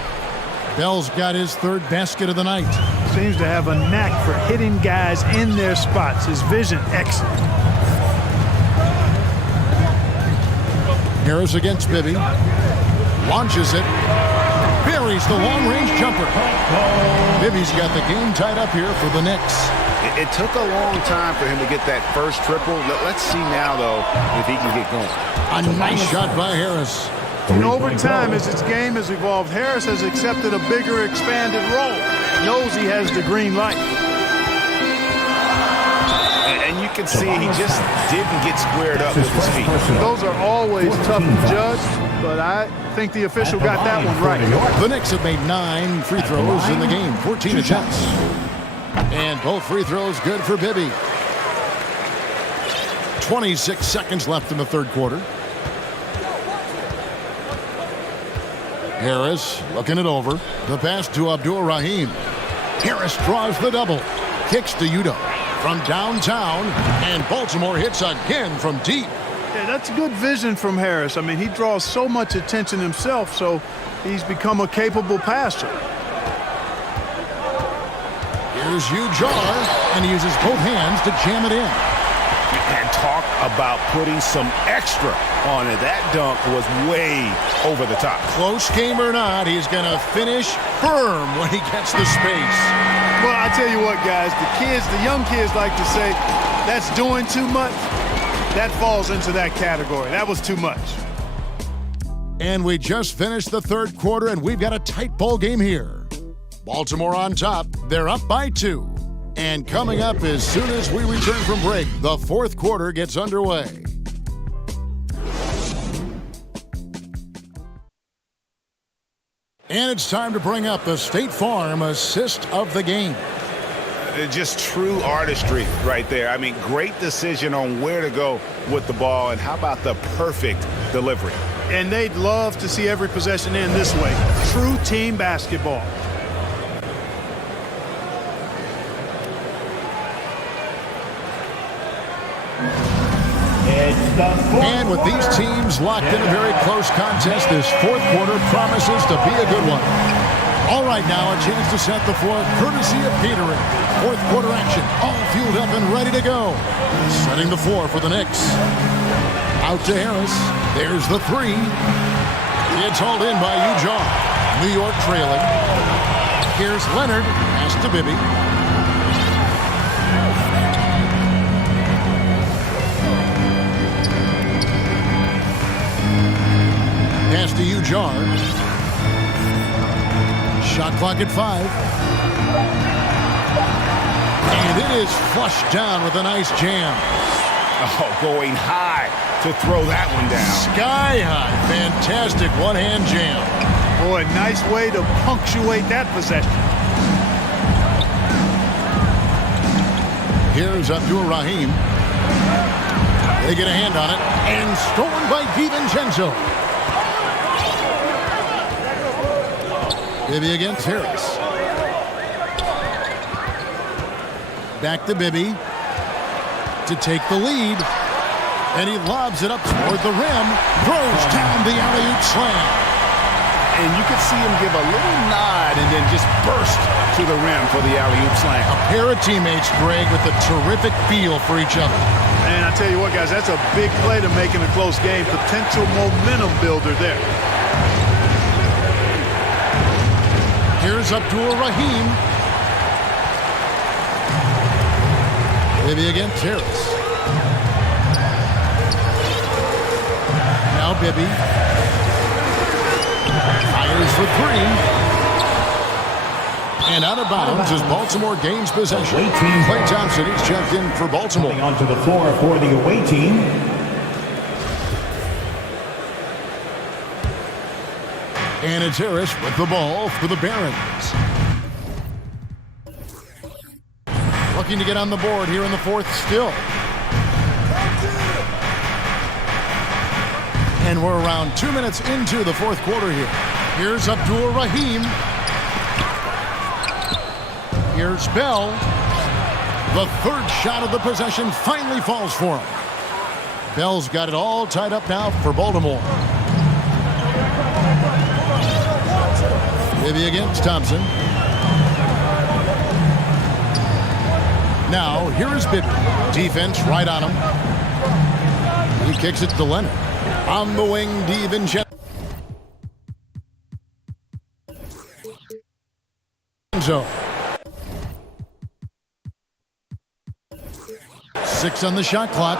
Bell's got his 3rd basket of the night. Seems to have a knack for hitting guys in their spots. His vision, excellent. Harris against Bibby. Launches it. Buries the long-range jumper. Bibby's got the game tied up here for the Knicks. It took a long time for him to get that first triple. Let's see now, though, if he can get going. A nice shot by Harris. And over time, as his game has evolved, Harris has accepted a bigger, expanded role. Knows he has the green light. And you can see he just didn't get squared up with his feet. Those are always tough to judge, but I think the official got that one right. The Knicks have made 9 free throws in the game, 14 attempts. And both free throws good for Bibby. 26 seconds left in the third quarter. Harris looking it over. The pass to Abdul Rahim. Harris draws the double. Kicks to Udo from downtown. And Baltimore hits again from deep. Yeah, that's good vision from Harris. I mean, he draws so much attention himself, so he's become a capable passer. Here's Jar, and he uses both hands to jam it in. And talk about putting some extra on it. That dunk was way over the top. Close game or not, he's going to finish firm when he gets the space. Well, I tell you what, guys, the young kids like to say, that's doing too much. That falls into that category. That was too much. And we just finished the third quarter, and we've got a tight ball game here. Baltimore on top. They're up by 2. And coming up as soon as we return from break, the fourth quarter gets underway. And it's time to bring up the State Farm assist of the game. Just true artistry right there. I mean, great decision on where to go with the ball, and how about the perfect delivery? And they'd love to see every possession end this way. True team basketball. And with these teams locked in a very close contest, this fourth quarter promises to be a good one. All right, now a chance to set the floor courtesy of catering. Fourth quarter action, all fueled up and ready to go. Setting the floor for the Knicks. Out to Harris. There's the 3. It's hauled in by Jar. New York trailing. Here's Leonard. Pass to Bibby. Pass to Jar. Shot clock at 5. And it is flushed down with a nice jam. Oh, going high to throw that one down. Sky high. Fantastic one-hand jam. Boy, nice way to punctuate that possession. Here's Abdul-Rahim. They get a hand on it. And stolen by DiVincenzo. Bibby against Harris. Back to Bibby to take the lead. And he lobs it up toward the rim. Throws down the alley-oop slam. And you could see him give a little nod and then just burst to the rim for the alley-oop slam. A pair of teammates, Greg, with a terrific feel for each other. And I tell you what, guys, that's a big play to make in a close game. Potential momentum builder there. Here's Abdul-Rahim. Bibby against Harris. Now Bibby. Fires for 3. And out of bounds as Baltimore gains possession. Klay Thompson is checked in for Baltimore. Coming onto the floor for the away team. And it's Harris with the ball for the Barons. Looking to get on the board here in the fourth still. And we're around 2 minutes into the fourth quarter here. Here's Abdul-Rahim. Here's Bell. The third shot of the possession finally falls for him. Bell's got it all tied up now for Baltimore. Bibby against Thompson. Now, here is Bibby. Defense right on him. He kicks it to Leonard. On the wing, DiVincenzo. 6 on the shot clock.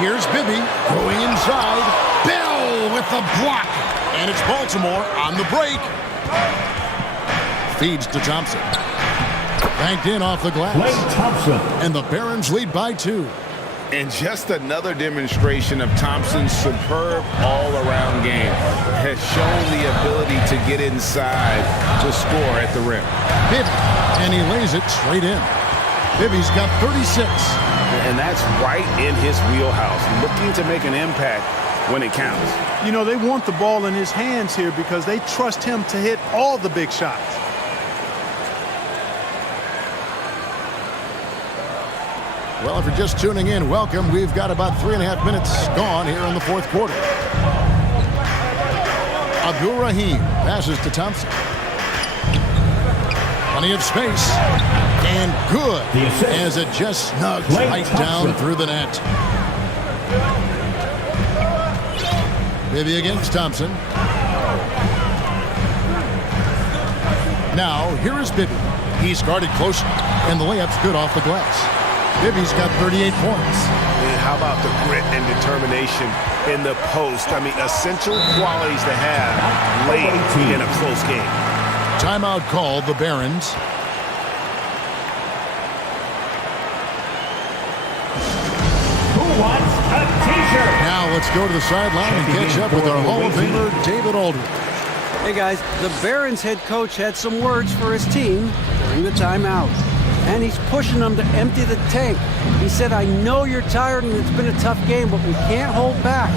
Here's Bibby going inside. Bell with the block. And it's Baltimore on the break. Feeds to Thompson. Banked in off the glass. Klay Thompson. And the Barons lead by 2. And just another demonstration of Thompson's superb all-around game. Has shown the ability to get inside to score at the rim. Bibby, and he lays it straight in. Bibby's got 36. And that's right in his wheelhouse. Looking to make an impact when it counts. You know, they want the ball in his hands here because they trust him to hit all the big shots. Well, if you're just tuning in, welcome. We've got about 3.5 minutes gone here in the fourth quarter. Abdul-Rahim passes to Thompson. Plenty of space. And good as it just snugs right down through the net. Bibby against Thompson. Now, here is Bibby. He's guarded close, and the layup's good off the glass. Bibby's got 38 points. And how about the grit and determination in the post? I mean, essential qualities to have late in a close game. Timeout called, the Barons. Who wants a t-shirt? Now let's go to the sideline and catch up with our Hall of Famer, David Aldridge. Hey guys, the Barons head coach had some words for his team during the timeout. And he's pushing them to empty the tank. He said, I know you're tired and it's been a tough game, but we can't hold back.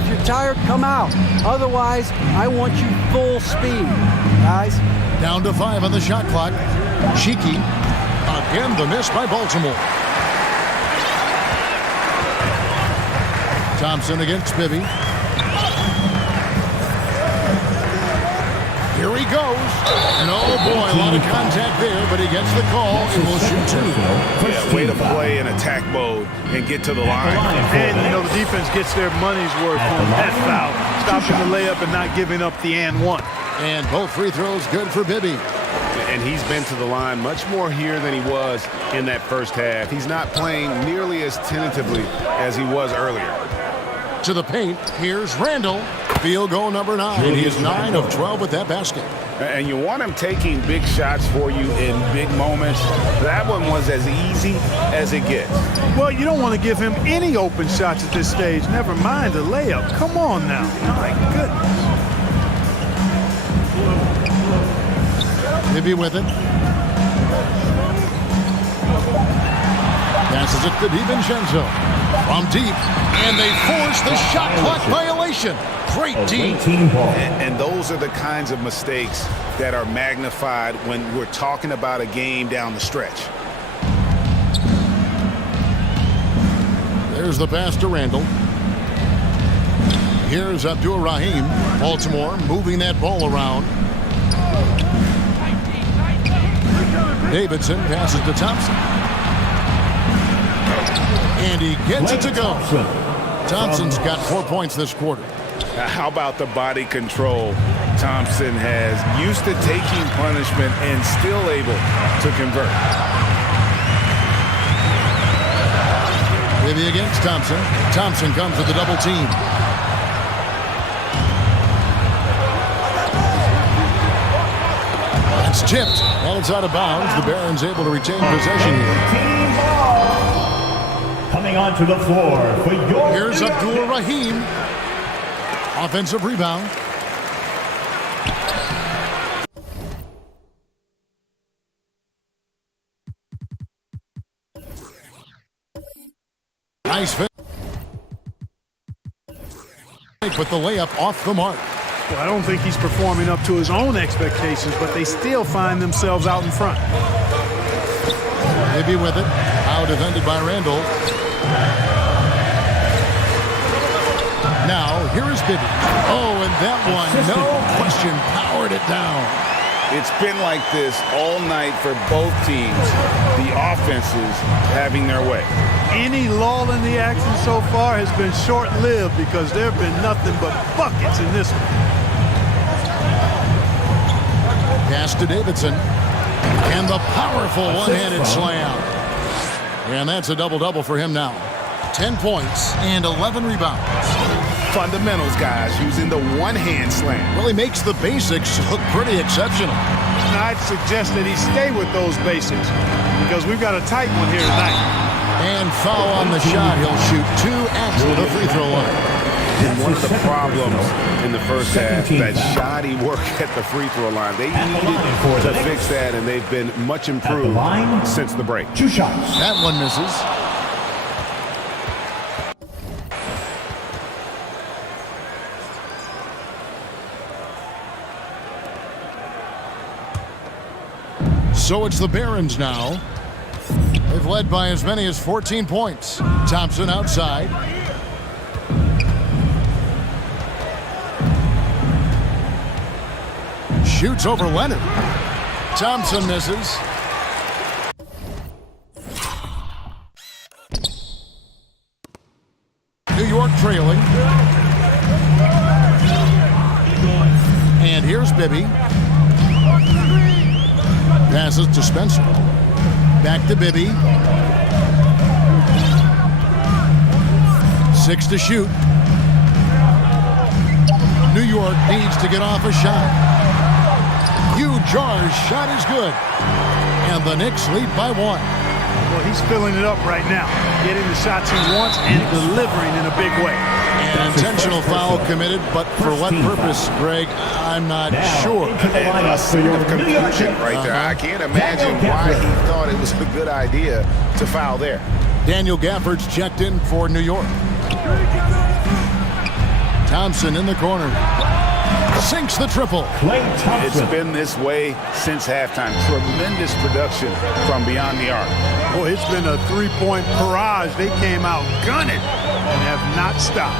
If you're tired, come out. Otherwise, I want you full speed. Guys. Down to 5 on the shot clock. Cheeky. Again, the miss by Baltimore. Thompson against Bibby. Here he goes. And oh boy, a lot of contact there, but he gets the call and will shoot 2. Yeah, way to play in attack mode and get to the line. And, you know, the defense gets their money's worth on that foul. Stopping the layup and not giving up the and one. And both free throws good for Bibby. And he's been to the line much more here than he was in that first half. He's not playing nearly as tentatively as he was earlier. To the paint, here's Randall. Field goal number 9. He is 9 of 12 with that basket. And you want him taking big shots for you in big moments. That one was as easy as it gets. Well, you don't want to give him any open shots at this stage. Never mind a layup. Come on now. My goodness. Bibby with it. Passes it to DiVincenzo. From deep. And they force the shot clock violation. Great team. And those are the kinds of mistakes that are magnified when we're talking about a game down the stretch. There's the pass to Randall. Here's Abdul-Rahim. Baltimore moving that ball around. Davidson passes to Thompson. And he gets it to go. Thompson's got 4 points this quarter. How about the body control Thompson has? Used to taking punishment and still able to convert. Bibby against Thompson. Thompson comes with the double team. It's tipped, and it's out of bounds. The Barons able to retain possession here. Team ball. Coming onto the floor for your... Here's Abdul-Rahim. Offensive rebound. Nice fit. Put the layup off the mark. Well, I don't think he's performing up to his own expectations, but they still find themselves out in front. Bibby with it. Now defended by Randall. Now, here is Bibby. Oh, and that one, no question, powered it down. It's been like this all night for both teams. The offenses having their way. Any lull in the action so far has been short-lived because there have been nothing but buckets in this one. Pass to Davidson. And the powerful one-handed slam. And that's a double-double for him now. 10 points and 11 rebounds. Fundamentals, guys, using the one-hand slam. Well, he makes the basics look pretty exceptional. Now, I'd suggest that he stay with those basics because we've got a tight one here tonight. And foul on the shot. He'll shoot 2 at the free throw line. And one of the problems in the first half, that shoddy work at the free throw line. They needed to fix that, and they've been much improved since the break. 2 shots. That one misses. So it's the Barons now. They've led by as many as 14 points. Thompson outside. Shoots over Leonard. Thompson misses. New York trailing. And here's Bibby. Passes to Spencer. Back to Bibby. 6 to shoot. New York needs to get off a shot. Jar's shot is good. And the Knicks lead by 1. Well, he's filling it up right now. Getting the shots he wants and delivering in a big way. An intentional foul committed, but for what purpose, Greg, I'm not sure. And a scene of confusion right there. I can't imagine why he thought it was a good idea to foul there. Daniel Gafford's checked in for New York. Thompson in the corner. Sinks the triple. It's been this way since halftime. Tremendous production from beyond the arc. Boy, it's been a three-point barrage. They came out gunning and have not stopped.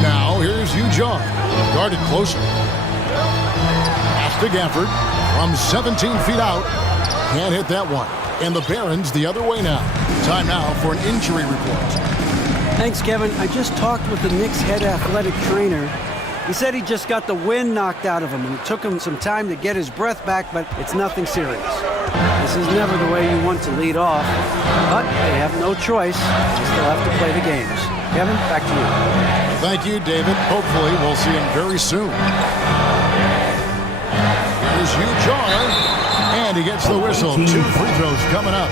Now here's Jar. Guarded closer. Pass to Gafford from 17 feet out. Can't hit that one. And the Barons the other way now. Time now for an injury report. Thanks, Kevin. I just talked with the Knicks head athletic trainer. He said he just got the wind knocked out of him, and it took him some time to get his breath back, but it's nothing serious. This is never the way you want to lead off, but they have no choice. They still have to play the games. Kevin, back to you. Thank you, David. Hopefully we'll see him very soon. Here's Jar, and he gets the whistle. 2 free throws coming up.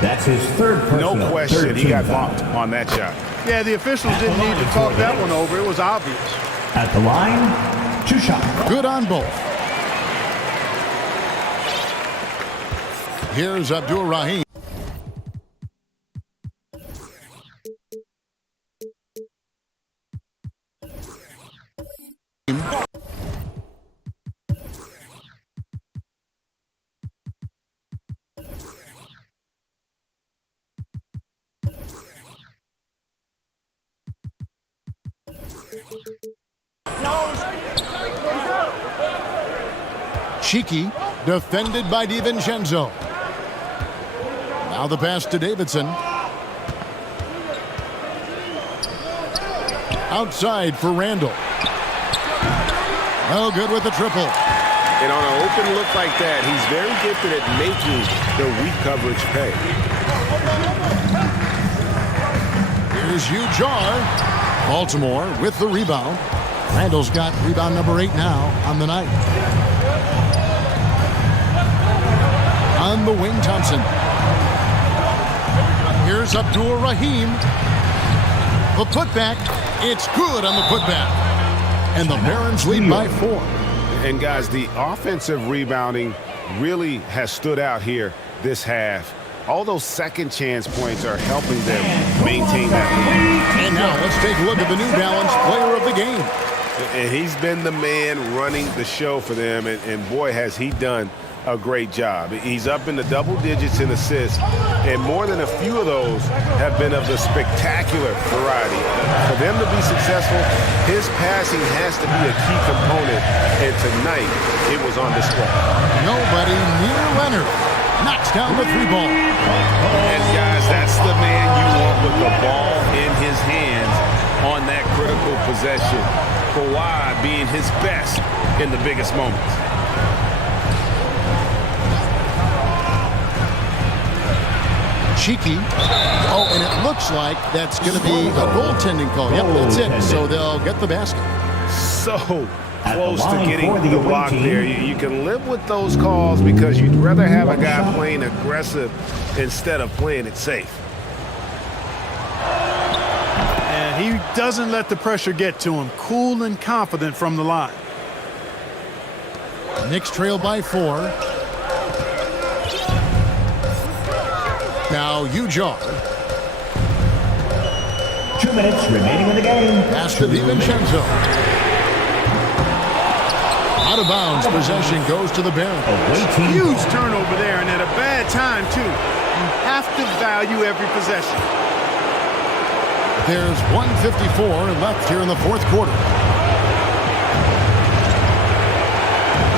That's his third personal. No question, he got bumped on that shot. Yeah, the officials didn't need to talk that one over. It was obvious. At the line, 2 shots. Good on both. Here's Abdul Rahim. Cheeky, defended by DiVincenzo. Now the pass to Davidson. Outside for Randall. Well, good with the triple. And on an open look like that, he's very gifted at making the weak coverage pay. Here's Jar. Baltimore with the rebound. Randall's got rebound number 8 now on the night. On the wing, Thompson. Here's Abdul Rahim. The putback. It's good on the putback. And the Barons lead by 4. And guys, the offensive rebounding really has stood out here this half. All those second chance points are helping them maintain that lead. And now let's take a look at the New Balance player of the game. And he's been the man running the show for them, and boy, has he done a great job. He's up in the double digits in assists, and more than a few of those have been of the spectacular variety. For them to be successful, his passing has to be a key component, and tonight it was on display. Nobody near Leonard. Knocks down the 3-ball. And guys, that's the man you want with the ball in his hands on that critical possession. Kawhi being his best in the biggest moments. Cheeky. Oh, and it looks like that's going to be a goaltending call. Yep, that's it. So they'll get the basket. So close to getting the block there. You can live with those calls because you'd rather have a guy playing aggressive instead of playing it safe. And he doesn't let the pressure get to him. Cool and confident from the line. Knicks trail by 4. Now Jar. 2 minutes remaining in the game. Pass to DiVincenzo. Out of bounds. Possession goes to the Barons. Huge turnover there, and at a bad time, too. You have to value every possession. There's 1:54 left here in the fourth quarter.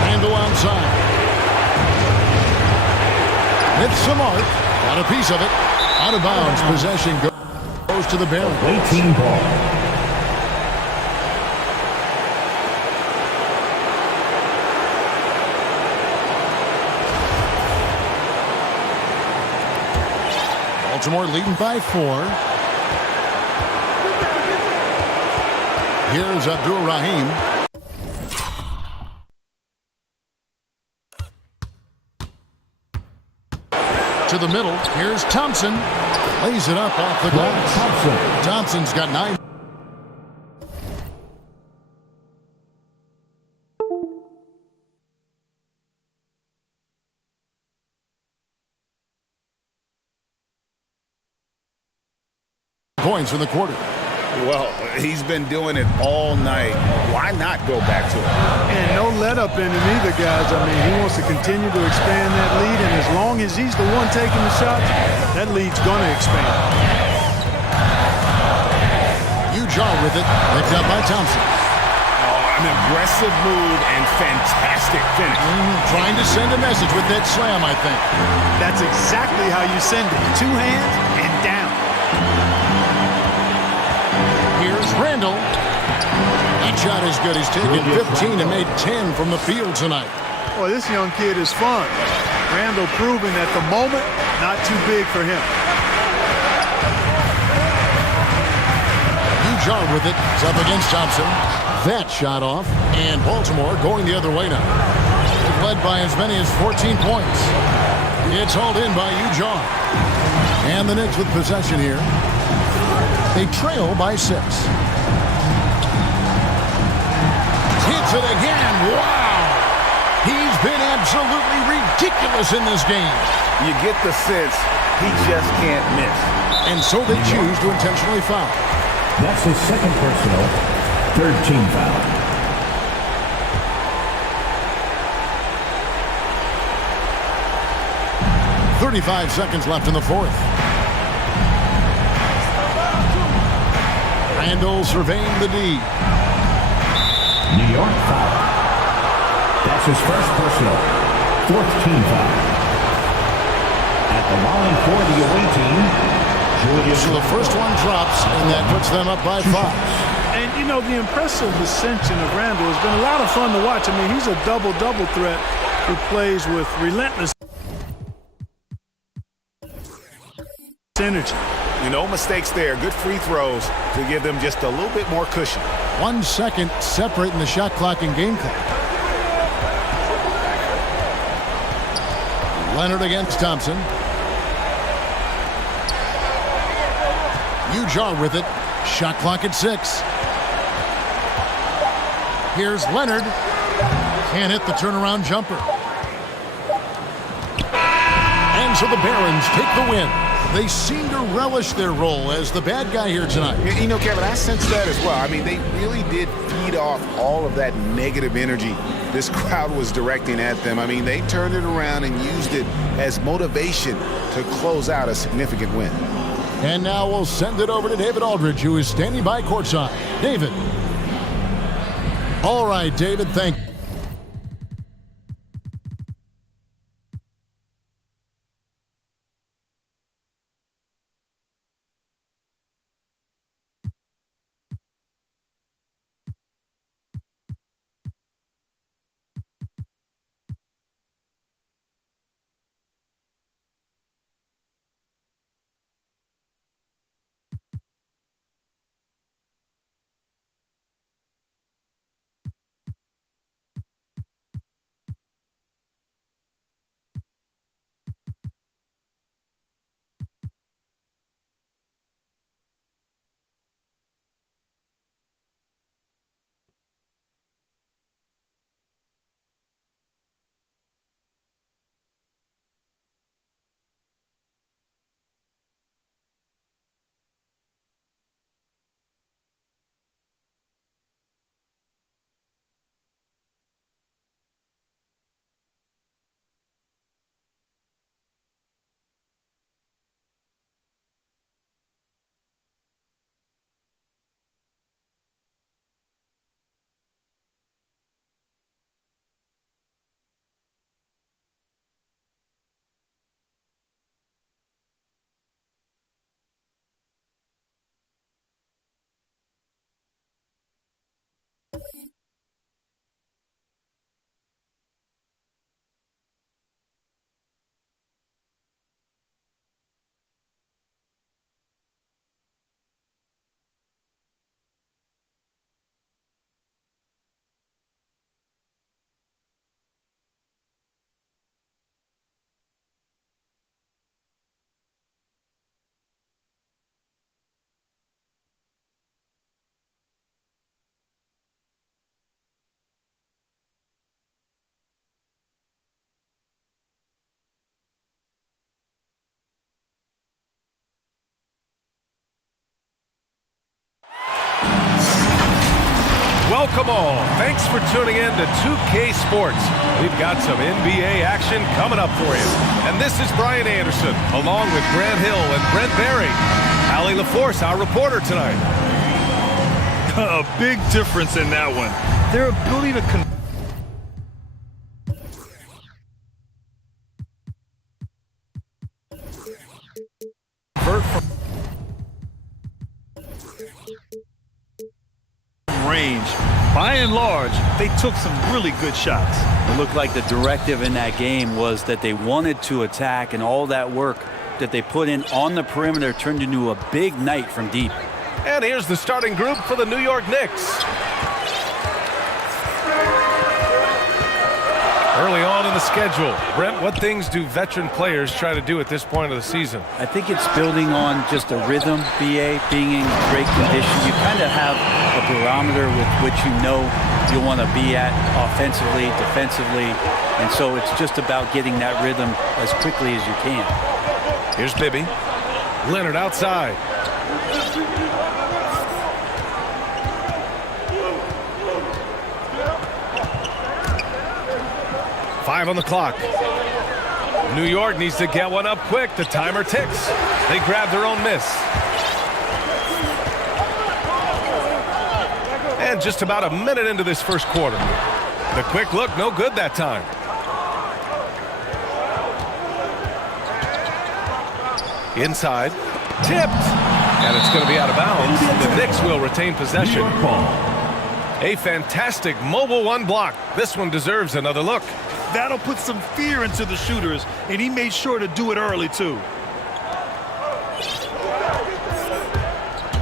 Handle outside. Hits the mark. Got a piece of it. Out of bounds. Possession goes to the Barons. Waiting ball. Baltimore leading by 4. Here's Abdul-Rahim. To the middle. Here's Thompson. Lays it up off the glass. Thompson's got 9. Points in the quarter. Well, he's been doing it all night. Why not go back to it? And no let up in it either, guys. I mean, he wants to continue to expand that lead, and as long as he's the one taking the shots, that lead's going to expand. Ujah with it, picked up by Thompson. Oh, an aggressive move and fantastic finish. Trying to send a message with that slam, I think. That's exactly how you send it. 2 hands and down. Here's Randall. That shot is good. He's taken 15 and made 10 from the field tonight. Boy, this young kid is fun. Randall proving at the moment, not too big for him. Ujah with it. It's up against Thompson. That shot off. And Baltimore going the other way now. They've led by as many as 14 points. It's hauled in by Ujah. And the Knicks with possession here. They trail by 6. Hits it again. Wow! He's been absolutely ridiculous in this game. You get the sense he just can't miss. And so they choose to intentionally foul. That's his second personal, 3rd team foul. .35 seconds left in the fourth. Randall surveying the D. New York foul. That's his first personal, 4th team foul. At the line for the away team, Julius. So the first one drops, and that puts them up by 5. And, you know, the impressive ascension of Randall has been a lot of fun to watch. I mean, he's a double-double threat who plays with relentless energy. You know, mistakes there. Good free throws to give them just a little bit more cushion. 1 second separating the shot clock and game clock. Leonard against Thompson. Ujah with it. Shot clock at 6. Here's Leonard. Can't hit the turnaround jumper. And so the Barons take the win. They seem to relish their role as the bad guy here tonight. You know, Kevin, I sense that as well. I mean, they really did feed off all of that negative energy this crowd was directing at them. I mean, they turned it around and used it as motivation to close out a significant win. And now we'll send it over to David Aldridge, who is standing by courtside. David. All right, David, thank you. Welcome all. Thanks for tuning in to 2K Sports. We've got some NBA action coming up for you. And this is Brian Anderson, along with Grant Hill and Brent Barry. Allie LaForce, our reporter tonight. A big difference in that one. Their ability to convert from range. By and large, they took some really good shots. It looked like the directive in that game was that they wanted to attack, and all that work that they put in on the perimeter turned into a big night from deep. And here's the starting group for the New York Knicks. Early on in the schedule, Brent, what things do veteran players try to do at this point of the season? I think it's building on just a rhythm, BA, being in great condition. You kind of have a barometer with which you know you want to be at offensively, defensively, and so it's just about getting that rhythm as quickly as you can. Here's Bibby. Leonard outside. Five on the clock. New York needs to get one up quick. The timer ticks. They grab their own miss. And just about a minute into this first quarter. The quick look, no good that time. Inside. Tipped. And it's going to be out of bounds. The Knicks will retain possession. A fantastic mobile one block. This one deserves another look. That'll put some fear into the shooters, and he made sure to do it early, too.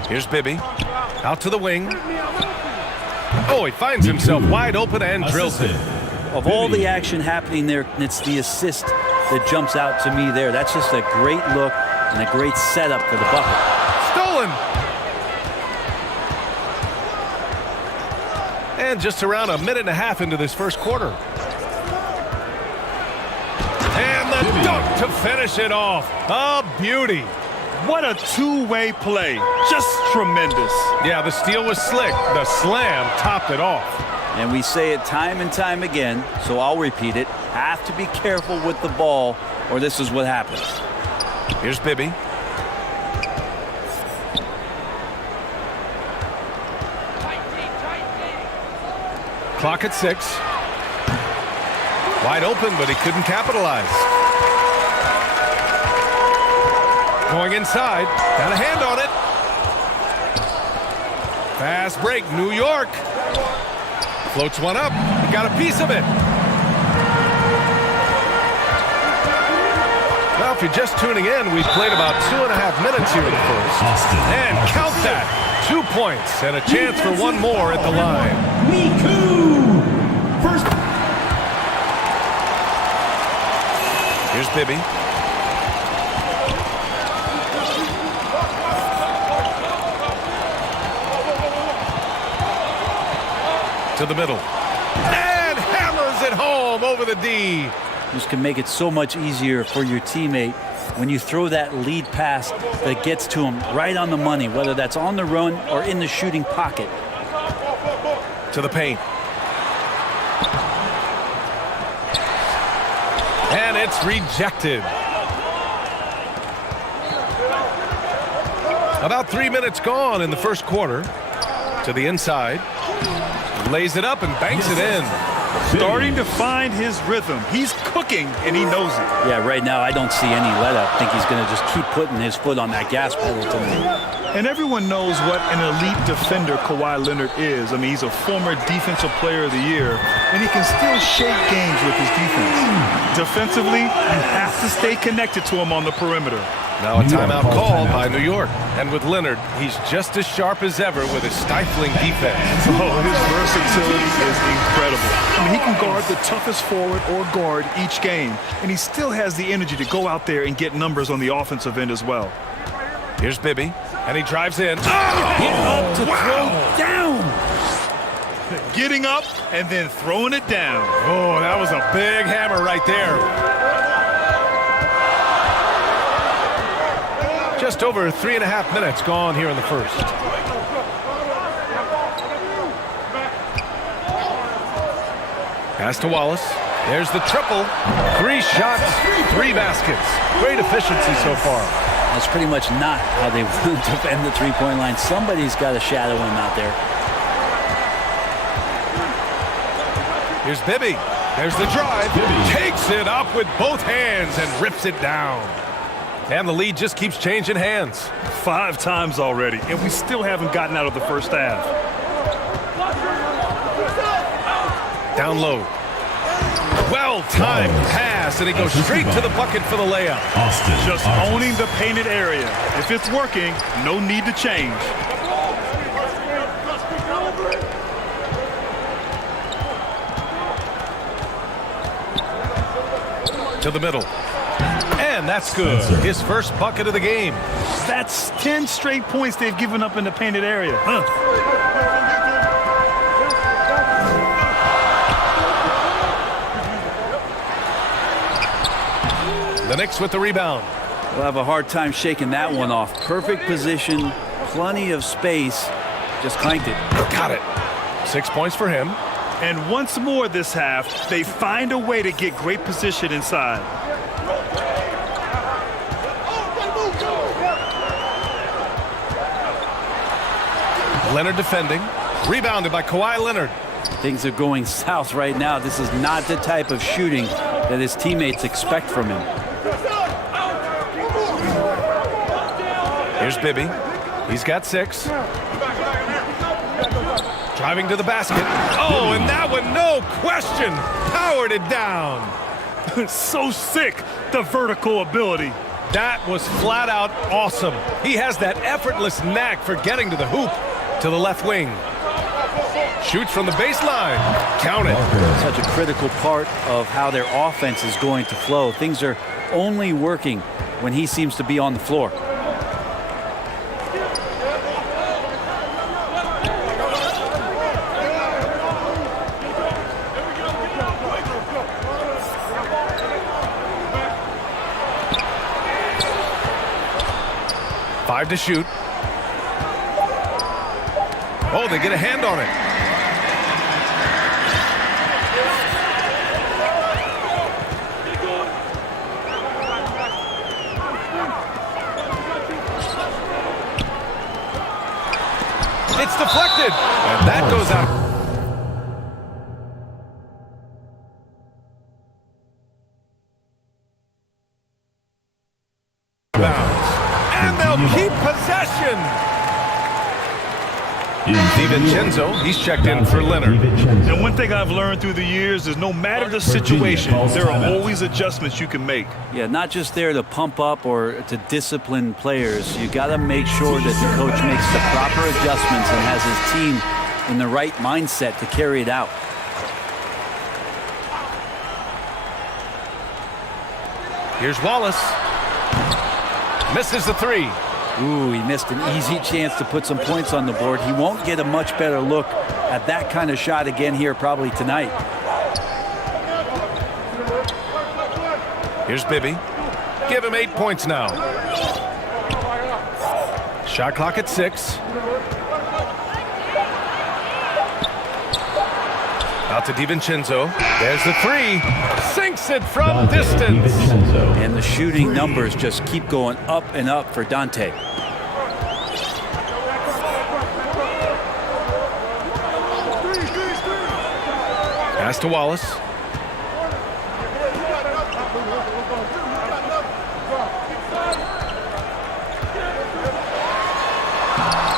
Here's Bibby. Out to the wing. Oh, he finds himself wide open and drills it. Of all the action happening there, it's the assist that jumps out to me there. That's just a great look and a great setup for the bucket. Stolen. And just around a minute and a half into this first quarter. And the dunk to finish it off. A beauty. What a two-way play. Just tremendous. Yeah, the steal was slick. The slam topped it off. And we say it time and time again, so I'll repeat it. Have to be careful with the ball, or this is what happens. Here's Bibby. Clock at 6. Wide open, but he couldn't capitalize. Going inside. Got a hand on it. Fast break. New York. Floats one up. He got a piece of it. Well, if you're just tuning in, we've played about 2.5 minutes here in the first. And count that. 2 points and a chance for one more at the line. First. Here's Bibby. To the middle. And hammers it home over the D. This can make it so much easier for your teammate when you throw that lead pass that gets to him right on the money, whether that's on the run or in the shooting pocket. To the paint. And it's rejected. About 3 minutes gone in the first quarter. To the inside. Lays it up and banks it in. Starting to find his rhythm. He's cooking, and he knows it. Yeah, right now I don't see any let-up. I think he's going to just keep putting his foot on that gas pedal tonight. And everyone knows what an elite defender Kawhi Leonard is. I mean, he's a former Defensive Player of the Year, and he can still shape games with his defense. Defensively, you have to stay connected to him on the perimeter. Now a timeout called by New York. And with Leonard, he's just as sharp as ever with his stifling defense. Oh, his versatility is incredible. I mean, he can guard the toughest forward or guard each game, and he still has the energy to go out there and get numbers on the offensive end as well. Here's Bibby, and he drives in. Get up to throw down. Getting up and then throwing it down. Oh, that was a big hammer right there. Just over 3.5 minutes gone here in the first. Pass to Wallace. There's the triple. 3 shots, 3 baskets. Great efficiency so far. That's pretty much not how they want to defend the three-point line. Somebody's got to shadow him out there. Here's Bibby. There's the drive. Takes it up with both hands and rips it down. And the lead just keeps changing hands. 5 times already, and we still haven't gotten out of the first half. Down low. Well-timed pass, and he goes straight to the bucket for the layup. Just owning the painted area. If it's working, no need to change. To the middle. And that's good. His first bucket of the game. That's 10 straight points they've given up in the painted area. The Knicks with the rebound. We'll have a hard time shaking that one off. Perfect position, plenty of space. Just clanked it. Got it. 6 points for him. And once more this half, they find a way to get great position inside. Leonard defending. Rebounded by Kawhi Leonard. Things are going south right now. This is not the type of shooting that his teammates expect from him. Here's Bibby. He's got 6. Driving to the basket. Oh, and that one, no question, powered it down. So sick, the vertical ability. That was flat out awesome. He has that effortless knack for getting to the hoop. To the left wing. Shoots from the baseline. Count it. Such a critical part of how their offense is going to flow. Things are only working when he seems to be on the floor. Five to shoot. Oh, they get a hand on it. It's deflected, and that goes out. And they'll keep possession. DiVincenzo, he's checked in for Leonard. And one thing I've learned through the years is no matter the situation, there are always adjustments you can make. Yeah, not just there to pump up or to discipline players. You got to make sure that the coach makes the proper adjustments and has his team in the right mindset to carry it out. Here's Wallace. Misses the 3. Ooh, he missed an easy chance to put some points on the board. He won't get a much better look at that kind of shot again here probably tonight. Here's Bibby. Give him 8 points now. Shot clock at 6. Out to DiVincenzo. There's the 3. Sinks it from distance. And the shooting numbers just keep going up and up for Dante. Pass to Wallace.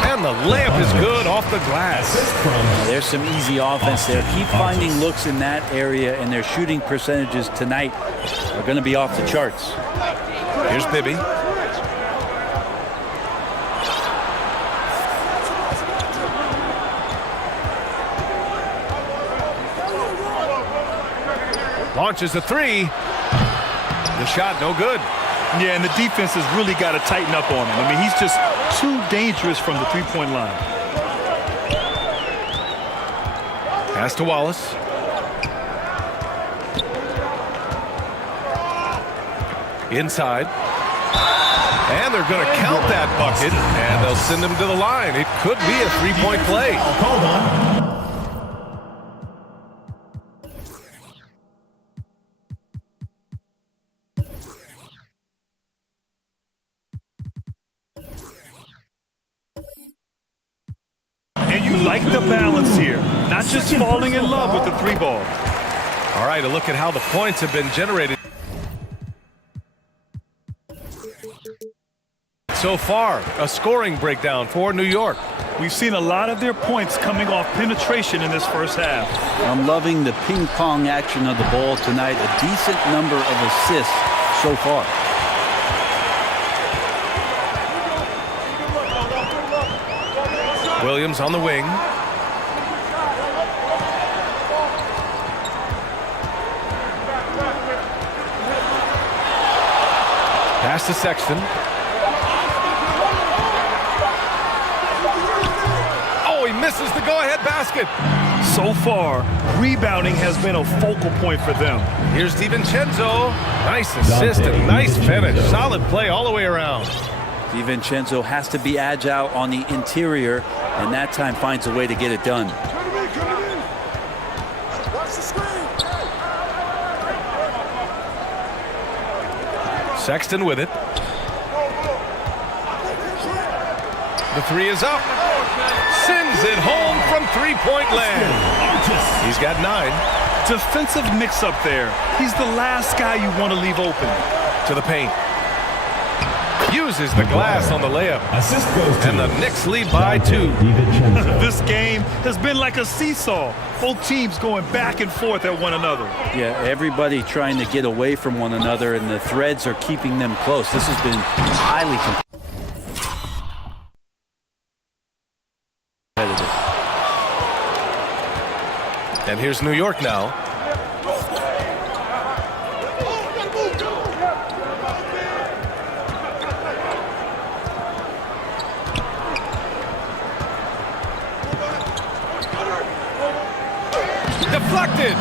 And the layup is good off the glass. There's some easy offense there. Keep finding looks in that area, and their shooting percentages tonight are going to be off the charts. Here's Bibby. Launches a 3. The shot no good. Yeah, and the defense has really got to tighten up on him. I mean, he's just too dangerous from the three-point line. Pass to Wallace. Inside. And they're going to count that bucket, and they'll send him to the line. It could be a three-point play. like the balance here. Not just falling in love with the 3 ball. All right, a look at how the points have been generated so far. A scoring breakdown for New York. We've seen a lot of their points coming off penetration in this first half. I'm loving the ping pong action of the ball tonight. A decent number of assists so far. Williams on the wing. Pass to Sexton. Oh, he misses the go-ahead basket. So far, rebounding has been a focal point for them. Here's DiVincenzo. Nice assist and nice finish. Solid play all the way around. DiVincenzo has to be agile on the interior, and that time finds a way to get it done. Sexton with it. The 3 is up. Sends it home from three-point land. He's got 9. Defensive mix-up there. He's the last guy you want to leave open. To the paint. Uses the glass on the layup. And the Knicks lead by 2. This game has been like a seesaw. Both teams going back and forth at one another. Yeah, everybody trying to get away from one another, and the threads are keeping them close. This has been highly competitive. And here's New York now. Deflected.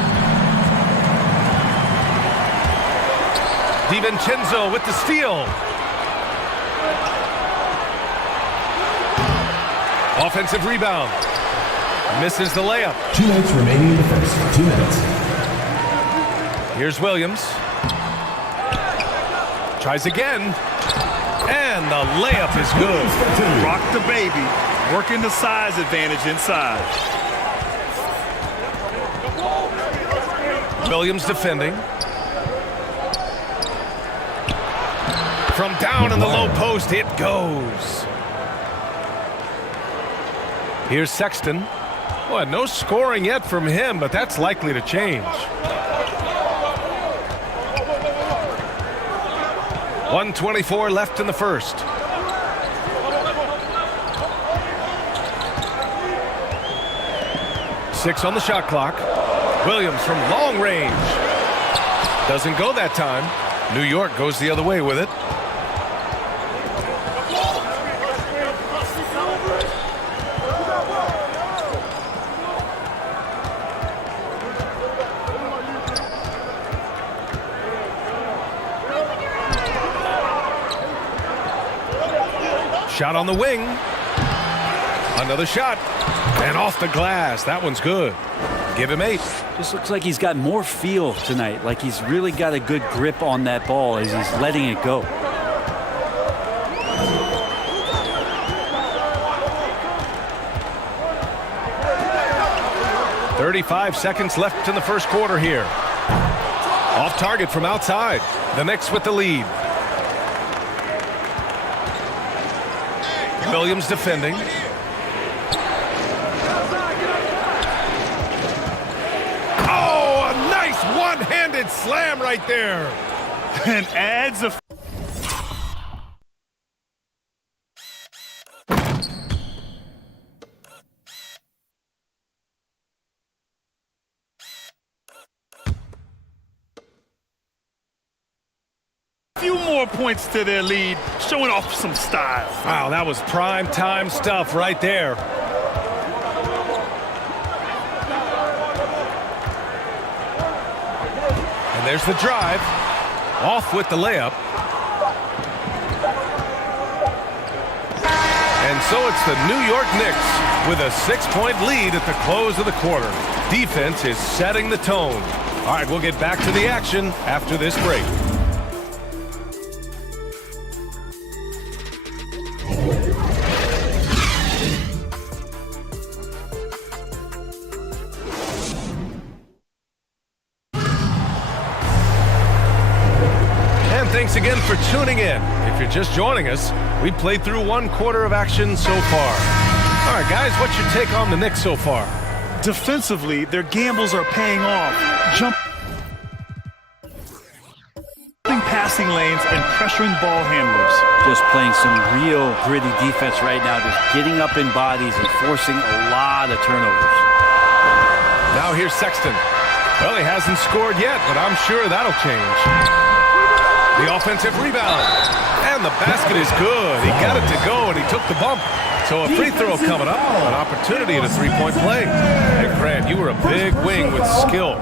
DiVincenzo with the steal. Offensive rebound. Misses the layup. 2 minutes remaining in the first. 2 minutes. Here's Williams. Tries again. And the layup is good. Rock the baby. Working the size advantage inside. Williams defending. From down in the low post, it goes. Here's Sexton. Well, no scoring yet from him, but that's likely to change. 1:24 left in the first. Six on the shot clock. Williams from long range. Doesn't go that time. New York goes the other way with it. Shot on the wing. Another shot. And off the glass. That one's good. Give him 8. Just looks like he's got more feel tonight. Like he's really got a good grip on that ball as he's letting it go. .35 seconds left in the first quarter here. Off target from outside. The Knicks with the lead. Williams defending. Oh, a nice one-handed slam right there. And adds a few more points to their lead, showing off some style. Wow, that was prime time stuff right there. And there's the drive. Off with the layup. And so it's the New York Knicks with a 6-point lead at the close of the quarter. Defense is setting the tone. All right, we'll get back to the action after this break. thanks again for tuning in. If you're just joining us, we played through 1 quarter of action so far. All right, guys, what's your take on the Knicks so far? Defensively, their gambles are paying off. Jumping passing lanes and pressuring ball handlers. Just playing some real gritty defense right now, just getting up in bodies and forcing a lot of turnovers. Now here's Sexton. Well, he hasn't scored yet, but I'm sure that'll change. The offensive rebound. And the basket is good. He got it to go, and he took the bump. So a free throw coming up, an opportunity at a three-point play. And Grant, you were a big wing with skill.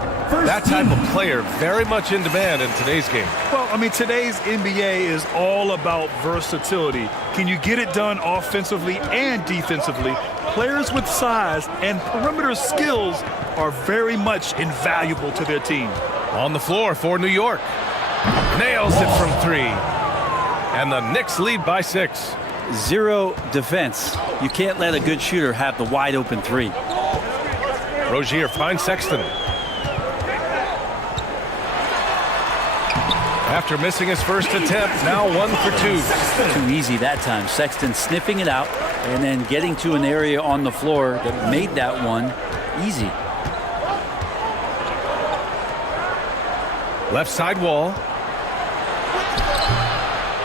That type of player very much in demand in today's game. Well, I mean, today's NBA is all about versatility. Can you get it done offensively and defensively? Players with size and perimeter skills are very much invaluable to their team. On the floor for New York. Nails it from 3. And the Knicks lead by 6. Zero defense. You can't let a good shooter have the wide open 3. Rozier finds Sexton. After missing his first attempt, now 1 for 2. Too easy that time. Sexton sniffing it out and then getting to an area on the floor that made that one easy. Left side wall.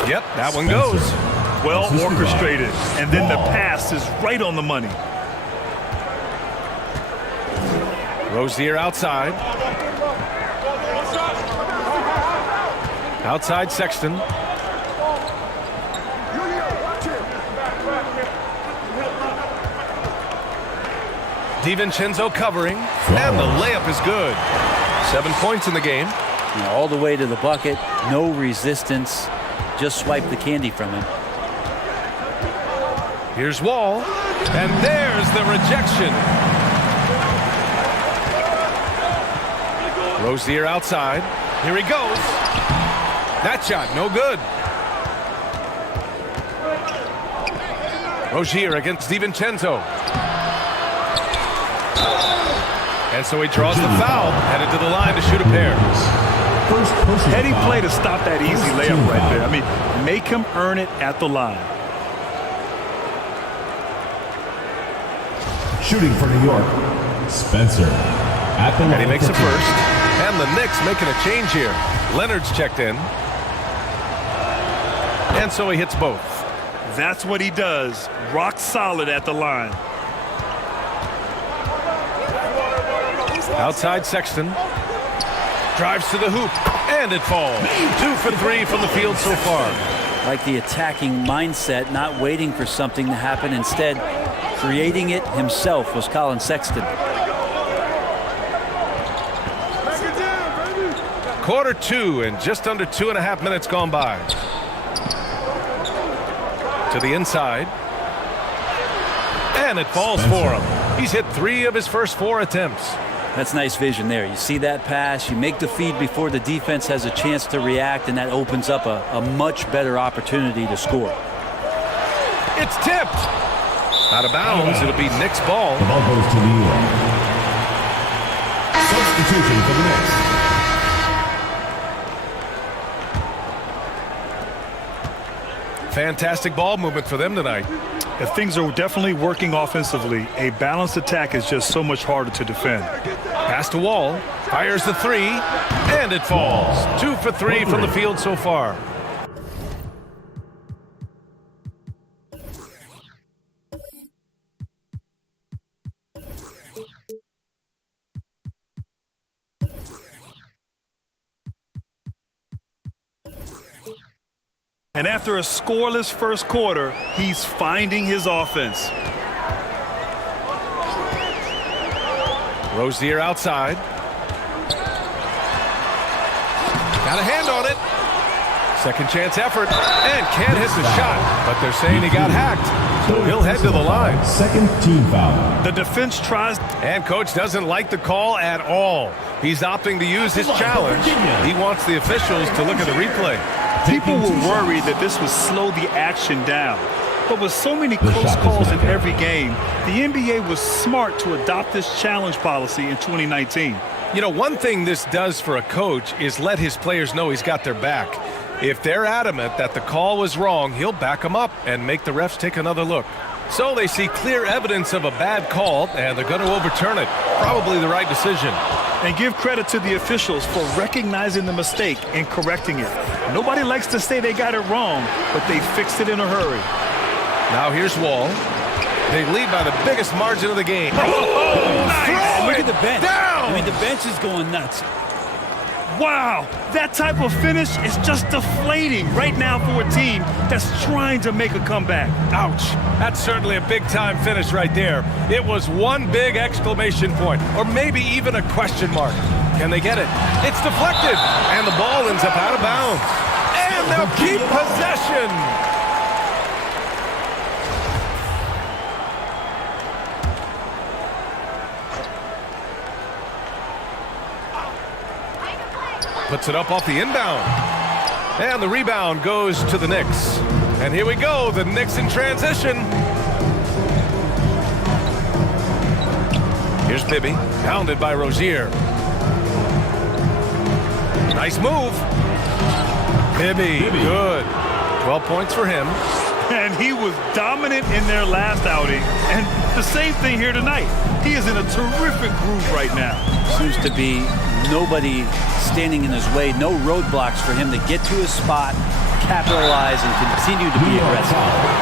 Yep, that one goes. Well orchestrated, and then the pass is right on the money. Rozier outside. Outside Sexton. DiVincenzo covering, and the layup is good. 7 points in the game. All the way to the bucket, no resistance. Just swipe the candy from him. Here's Wall, and there's the rejection. Rozier outside. Here he goes. That shot, no good. Rozier against DiVincenzo. And so he draws the foul, headed to the line to shoot a pair. Heady play to stop that easy layup right there. I mean, make him earn it at the line. Shooting for New York, Spencer. And he makes a first. And the Knicks making a change here. Leonard's checked in. And so he hits both. That's what he does. Rock solid at the line. Outside Sexton. Drives to the hoop. And it falls. 2 for 3 from the field so far. Like the attacking mindset, not waiting for something to happen. Instead, creating it himself was Colin Sexton. Quarter 2 and just under 2.5 minutes gone by. To the inside. And it falls for him. He's hit 3 of his first 4 attempts. That's nice vision there. You see that pass, you make the feed before the defense has a chance to react, and that opens up a much better opportunity to score. It's tipped. Out of bounds. It'll be Knicks ball. The ball goes to New York. Substitution for the Knicks. Fantastic ball movement for them tonight. If things are definitely working offensively, a balanced attack is just so much harder to defend. Pass to Wall. Fires the 3. And it falls. 2 for 3 from the field so far. And after a scoreless first quarter, he's finding his offense. Rozier outside. Got a hand on it. Second chance effort. And can't hit the shot. But they're saying he got hacked. So he'll head to the line. Second team foul. The defense tries. And coach doesn't like the call at all. He's opting to use his challenge. He wants the officials to look at the replay. People were worried that this would slow the action down. But with so many close calls in every game, the NBA was smart to adopt this challenge policy in 2019. You know, one thing this does for a coach is let his players know he's got their back. If they're adamant that the call was wrong, he'll back them up and make the refs take another look. So they see clear evidence of a bad call, and they're going to overturn it. Probably the right decision. And give credit to the officials for recognizing the mistake and correcting it. Nobody likes to say they got it wrong, but they fixed it in a hurry. Now here's Wall. They lead by the biggest margin of the game. Oh, nice. Look at the bench. Down. I mean, the bench is going nuts. Wow, that type of finish is just deflating right now for a team that's trying to make a comeback. Ouch. That's certainly a big-time finish right there. It was one big exclamation point, or maybe even a question mark. Can they get it? It's deflected, and the ball ends up out of bounds. And they'll keep possession. Puts it up off the inbound. And the rebound goes to the Knicks. And here we go, the Knicks in transition. Here's Bibby, pounded by Rozier. Nice move. Bibby, good. 12 points for him. And he was dominant in their last outing. And the same thing here tonight. He is in a terrific groove right now. Seems to be nobody standing in his way, no roadblocks for him to get to his spot, capitalize, and continue to be aggressive.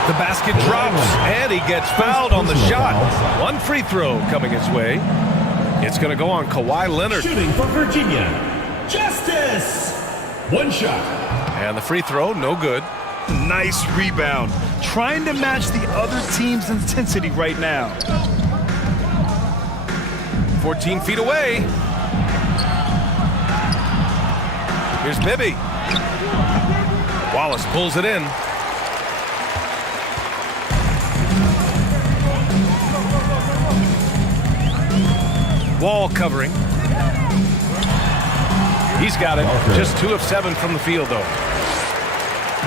The basket drops, and he gets fouled on the shot. One free throw coming his way. It's going to go on Kawhi Leonard. Shooting for Virginia, Justice. One shot. And the free throw, no good. Nice rebound. Trying to match the other team's intensity right now. 14 feet away. Here's Bibby. Wallace pulls it in. Wall covering. He's got it. Just 2 of 7 from the field, though.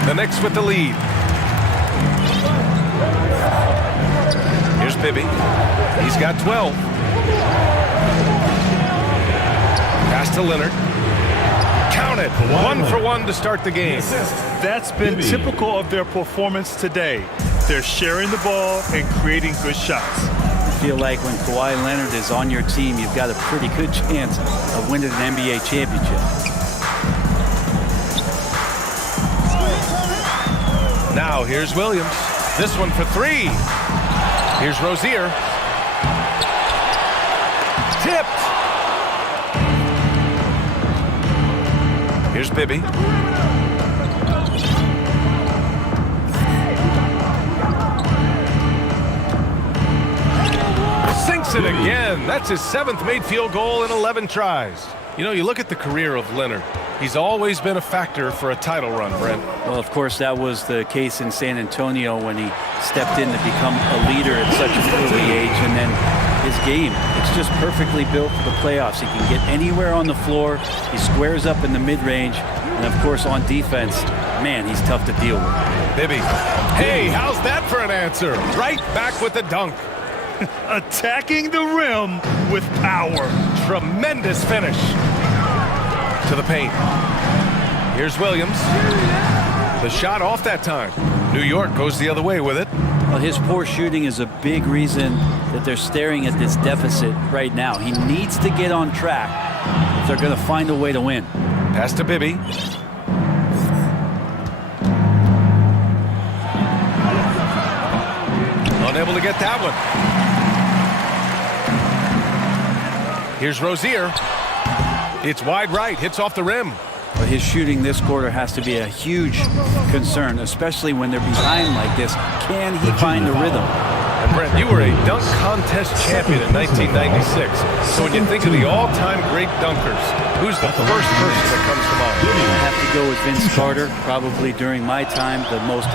The Knicks with the lead. Here's Bibby. He's got 12. Pass to Leonard. Count it. 1 for 1 to start the game. That's been typical of their performance today. They're sharing the ball and creating good shots. I feel like when Kawhi Leonard is on your team, you've got a pretty good chance of winning an NBA championship. Now here's Williams. This one for 3. Here's Rozier. Tipped. Here's Bibby. Sinks it again. That's his 7th made field goal in 11 tries. You know, you look at the career of Leonard. He's always been a factor for a title run, Brent. Well, of course, that was the case in San Antonio when he stepped in to become a leader at such an early age. And then his game, it's just perfectly built for the playoffs. He can get anywhere on the floor. He squares up in the mid-range. And, of course, on defense, man, he's tough to deal with. Bibby. Hey, how's that for an answer? Right back with the dunk. Attacking the rim with power. Tremendous finish. To the paint. Here's Williams. The shot off that time. New York goes the other way with it. Well, his poor shooting is a big reason that they're staring at this deficit right now. He needs to get on track if they're going to find a way to win. Pass to Bibby. Unable to get that one. Here's Rozier. It's wide right, hits off the rim. But his shooting this quarter has to be a huge concern, especially when they're behind like this. Can he find the rhythm? And Brent, you were a dunk contest champion in 1996. So when you think of the all-time great dunkers, who's the first person that comes to mind? I have to go with Vince Carter, probably during my time, the most.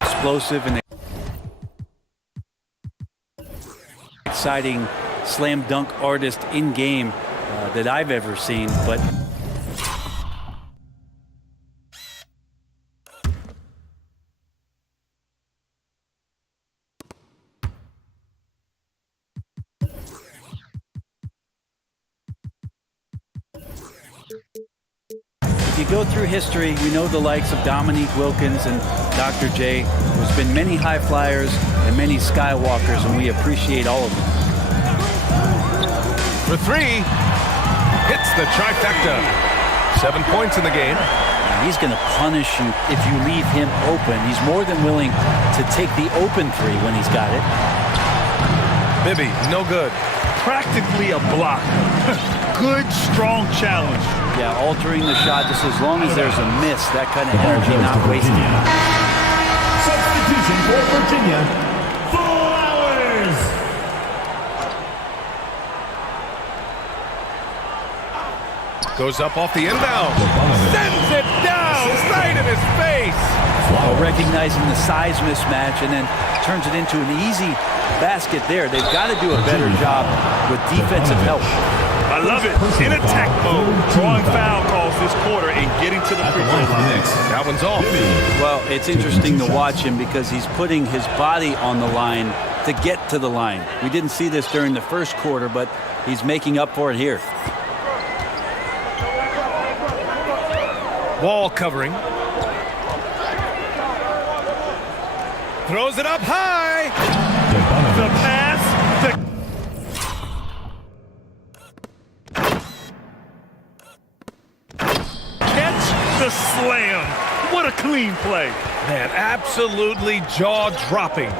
Explosive and exciting slam dunk artist in game that I've ever seen. But go through history, we know the likes of Dominique Wilkins and Dr. J. There's been many high flyers and many skywalkers, and we appreciate all of them. For three, hits the trifecta. 7 points in the game. He's going to punish you if you leave him open. He's more than willing to take the open three when he's got it. Bibby, no good. Practically a block. Good, strong challenge. Yeah, altering the shot just as long as there's a miss. That kind of energy not wasted. Substitution for Virginia. Flowers. Goes up off the inbound. Sends it down right in his face. Well, recognizing the size mismatch and then turns it into an easy basket there. They've got to do a better job with defensive help. I love it. In attack mode. Drawing foul calls this quarter and getting to the free throw line. That one's off. Well, it's interesting to watch him because he's putting his body on the line to get to the line. We didn't see this during the first quarter, but he's making up for it here. Wall covering. Throws it up high. The pass. Catch the slam. What a clean play. Man, absolutely jaw-dropping.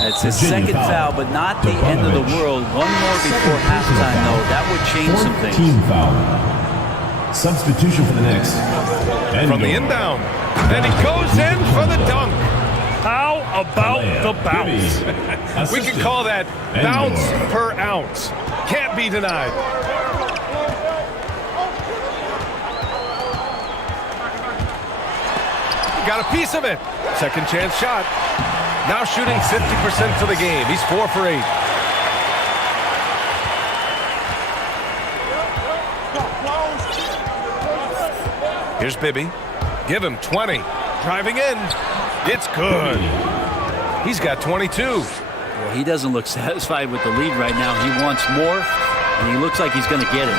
It's his second foul, but not the end of the world. One more before halftime, though. That would change some things. Team foul. Substitution for the next. From the inbound. And he goes in for the dunk. How about the bounce? We can call that bounce per ounce. Can't be denied. Got a piece of it. Second chance shot. Now shooting 50% for the game. He's 4 for 8. Here's Bibby. Give him 20. Driving in. It's good. He's got 22. Well, he doesn't look satisfied with the lead right now. He wants more, and he looks like he's going to get it.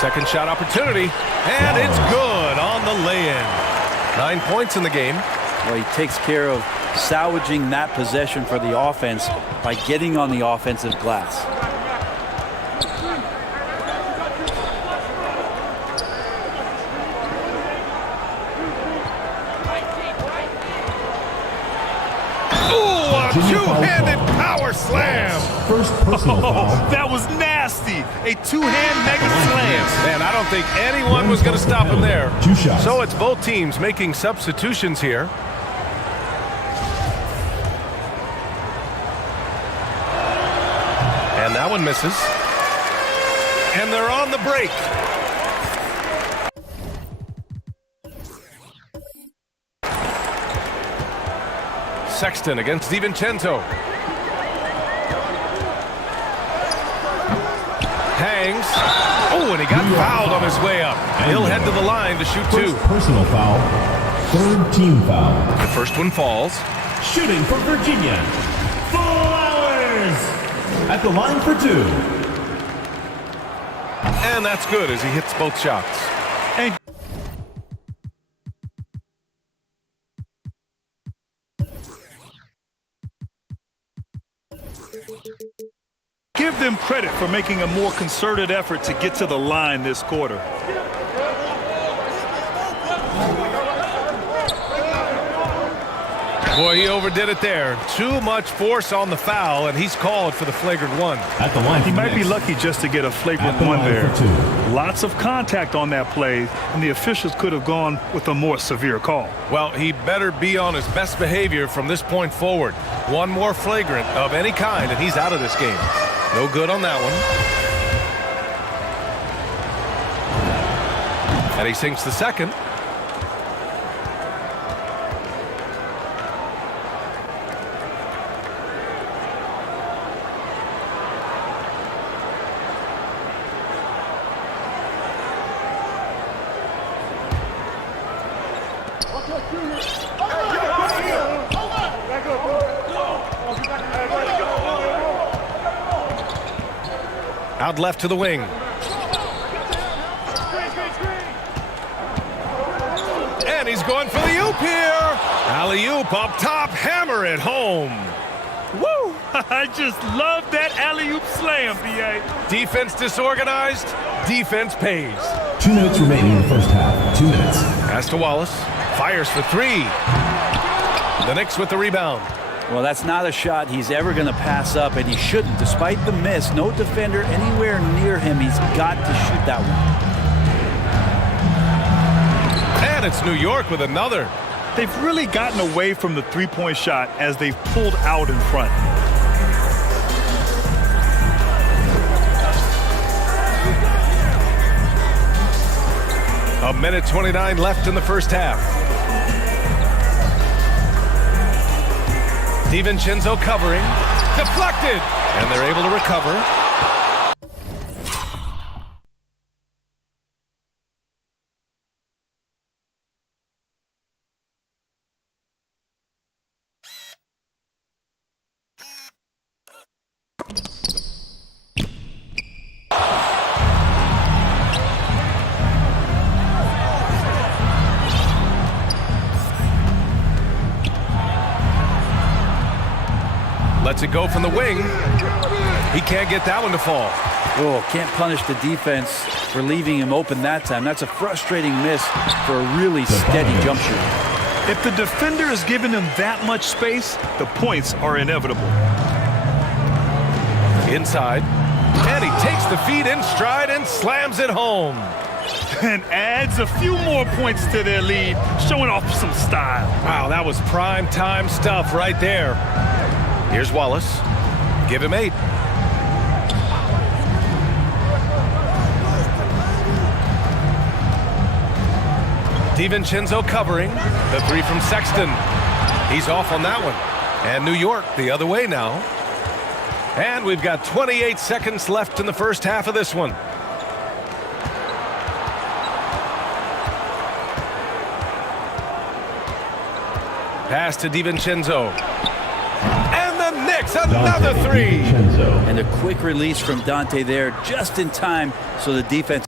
Second shot opportunity, and it's good on the lay-in. 9 points in the game. Well, he takes care of salvaging that possession for the offense by getting on the offensive glass. Ooh, a two-handed power slam. First personal foul. That was nasty. A two-hand mega slam. Man, I don't think anyone was going to stop him there. 2 shots. So it's both teams making substitutions here. And that one misses. And they're on the break. Sexton against DiVincenzo. Hangs. Oh, and he got fouled on his way up. He'll head to the line to shoot 2. Personal foul. Third team foul. The first one falls. Shooting for Virginia. Flowers. At the line for 2. And that's good as he hits both shots. And give them credit for making a more concerted effort to get to the line this quarter. Boy, he overdid it there. Too much force on the foul, and he's called for the flagrant one. At the line, he might be lucky just to get a flagrant one there. Lots of contact on that play, and the officials could have gone with a more severe call. Well, he better be on his best behavior from this point forward. One more flagrant of any kind, and he's out of this game. No good on that one. And he sinks the second. Out left to the wing. And he's going for the oop here. Alley-oop up top, hammer it home. Woo! I just love that alley-oop slam, B.A. Defense disorganized, defense pays. 2 minutes remaining in the first half. 2 minutes. Pass to Wallace. Fires for 3. The Knicks with the rebound. Well, that's not a shot he's ever going to pass up, and he shouldn't. Despite the miss, no defender anywhere near him. He's got to shoot that one. And it's New York with another. They've really gotten away from the three-point shot as they've pulled out in front. A minute 29 left in the first half. DiVincenzo covering. Deflected. And they're able to recover. Lets it go from the wing. He can't get that one to fall. Oh, can't punish the defense for leaving him open that time. That's a frustrating miss for a really steady jump shooter. If the defender is giving him that much space, the points are inevitable. Inside. And he takes the feed in stride and slams it home. And adds a few more points to their lead, showing off some style. Wow, that was prime time stuff right there. Here's Wallace. Give him 8. DiVincenzo covering. The 3 from Sexton. He's off on that one. And New York the other way now. And we've got 28 seconds left in the first half of this one. Pass to DiVincenzo. Another 3. And a quick release from Dante there just in time so the defense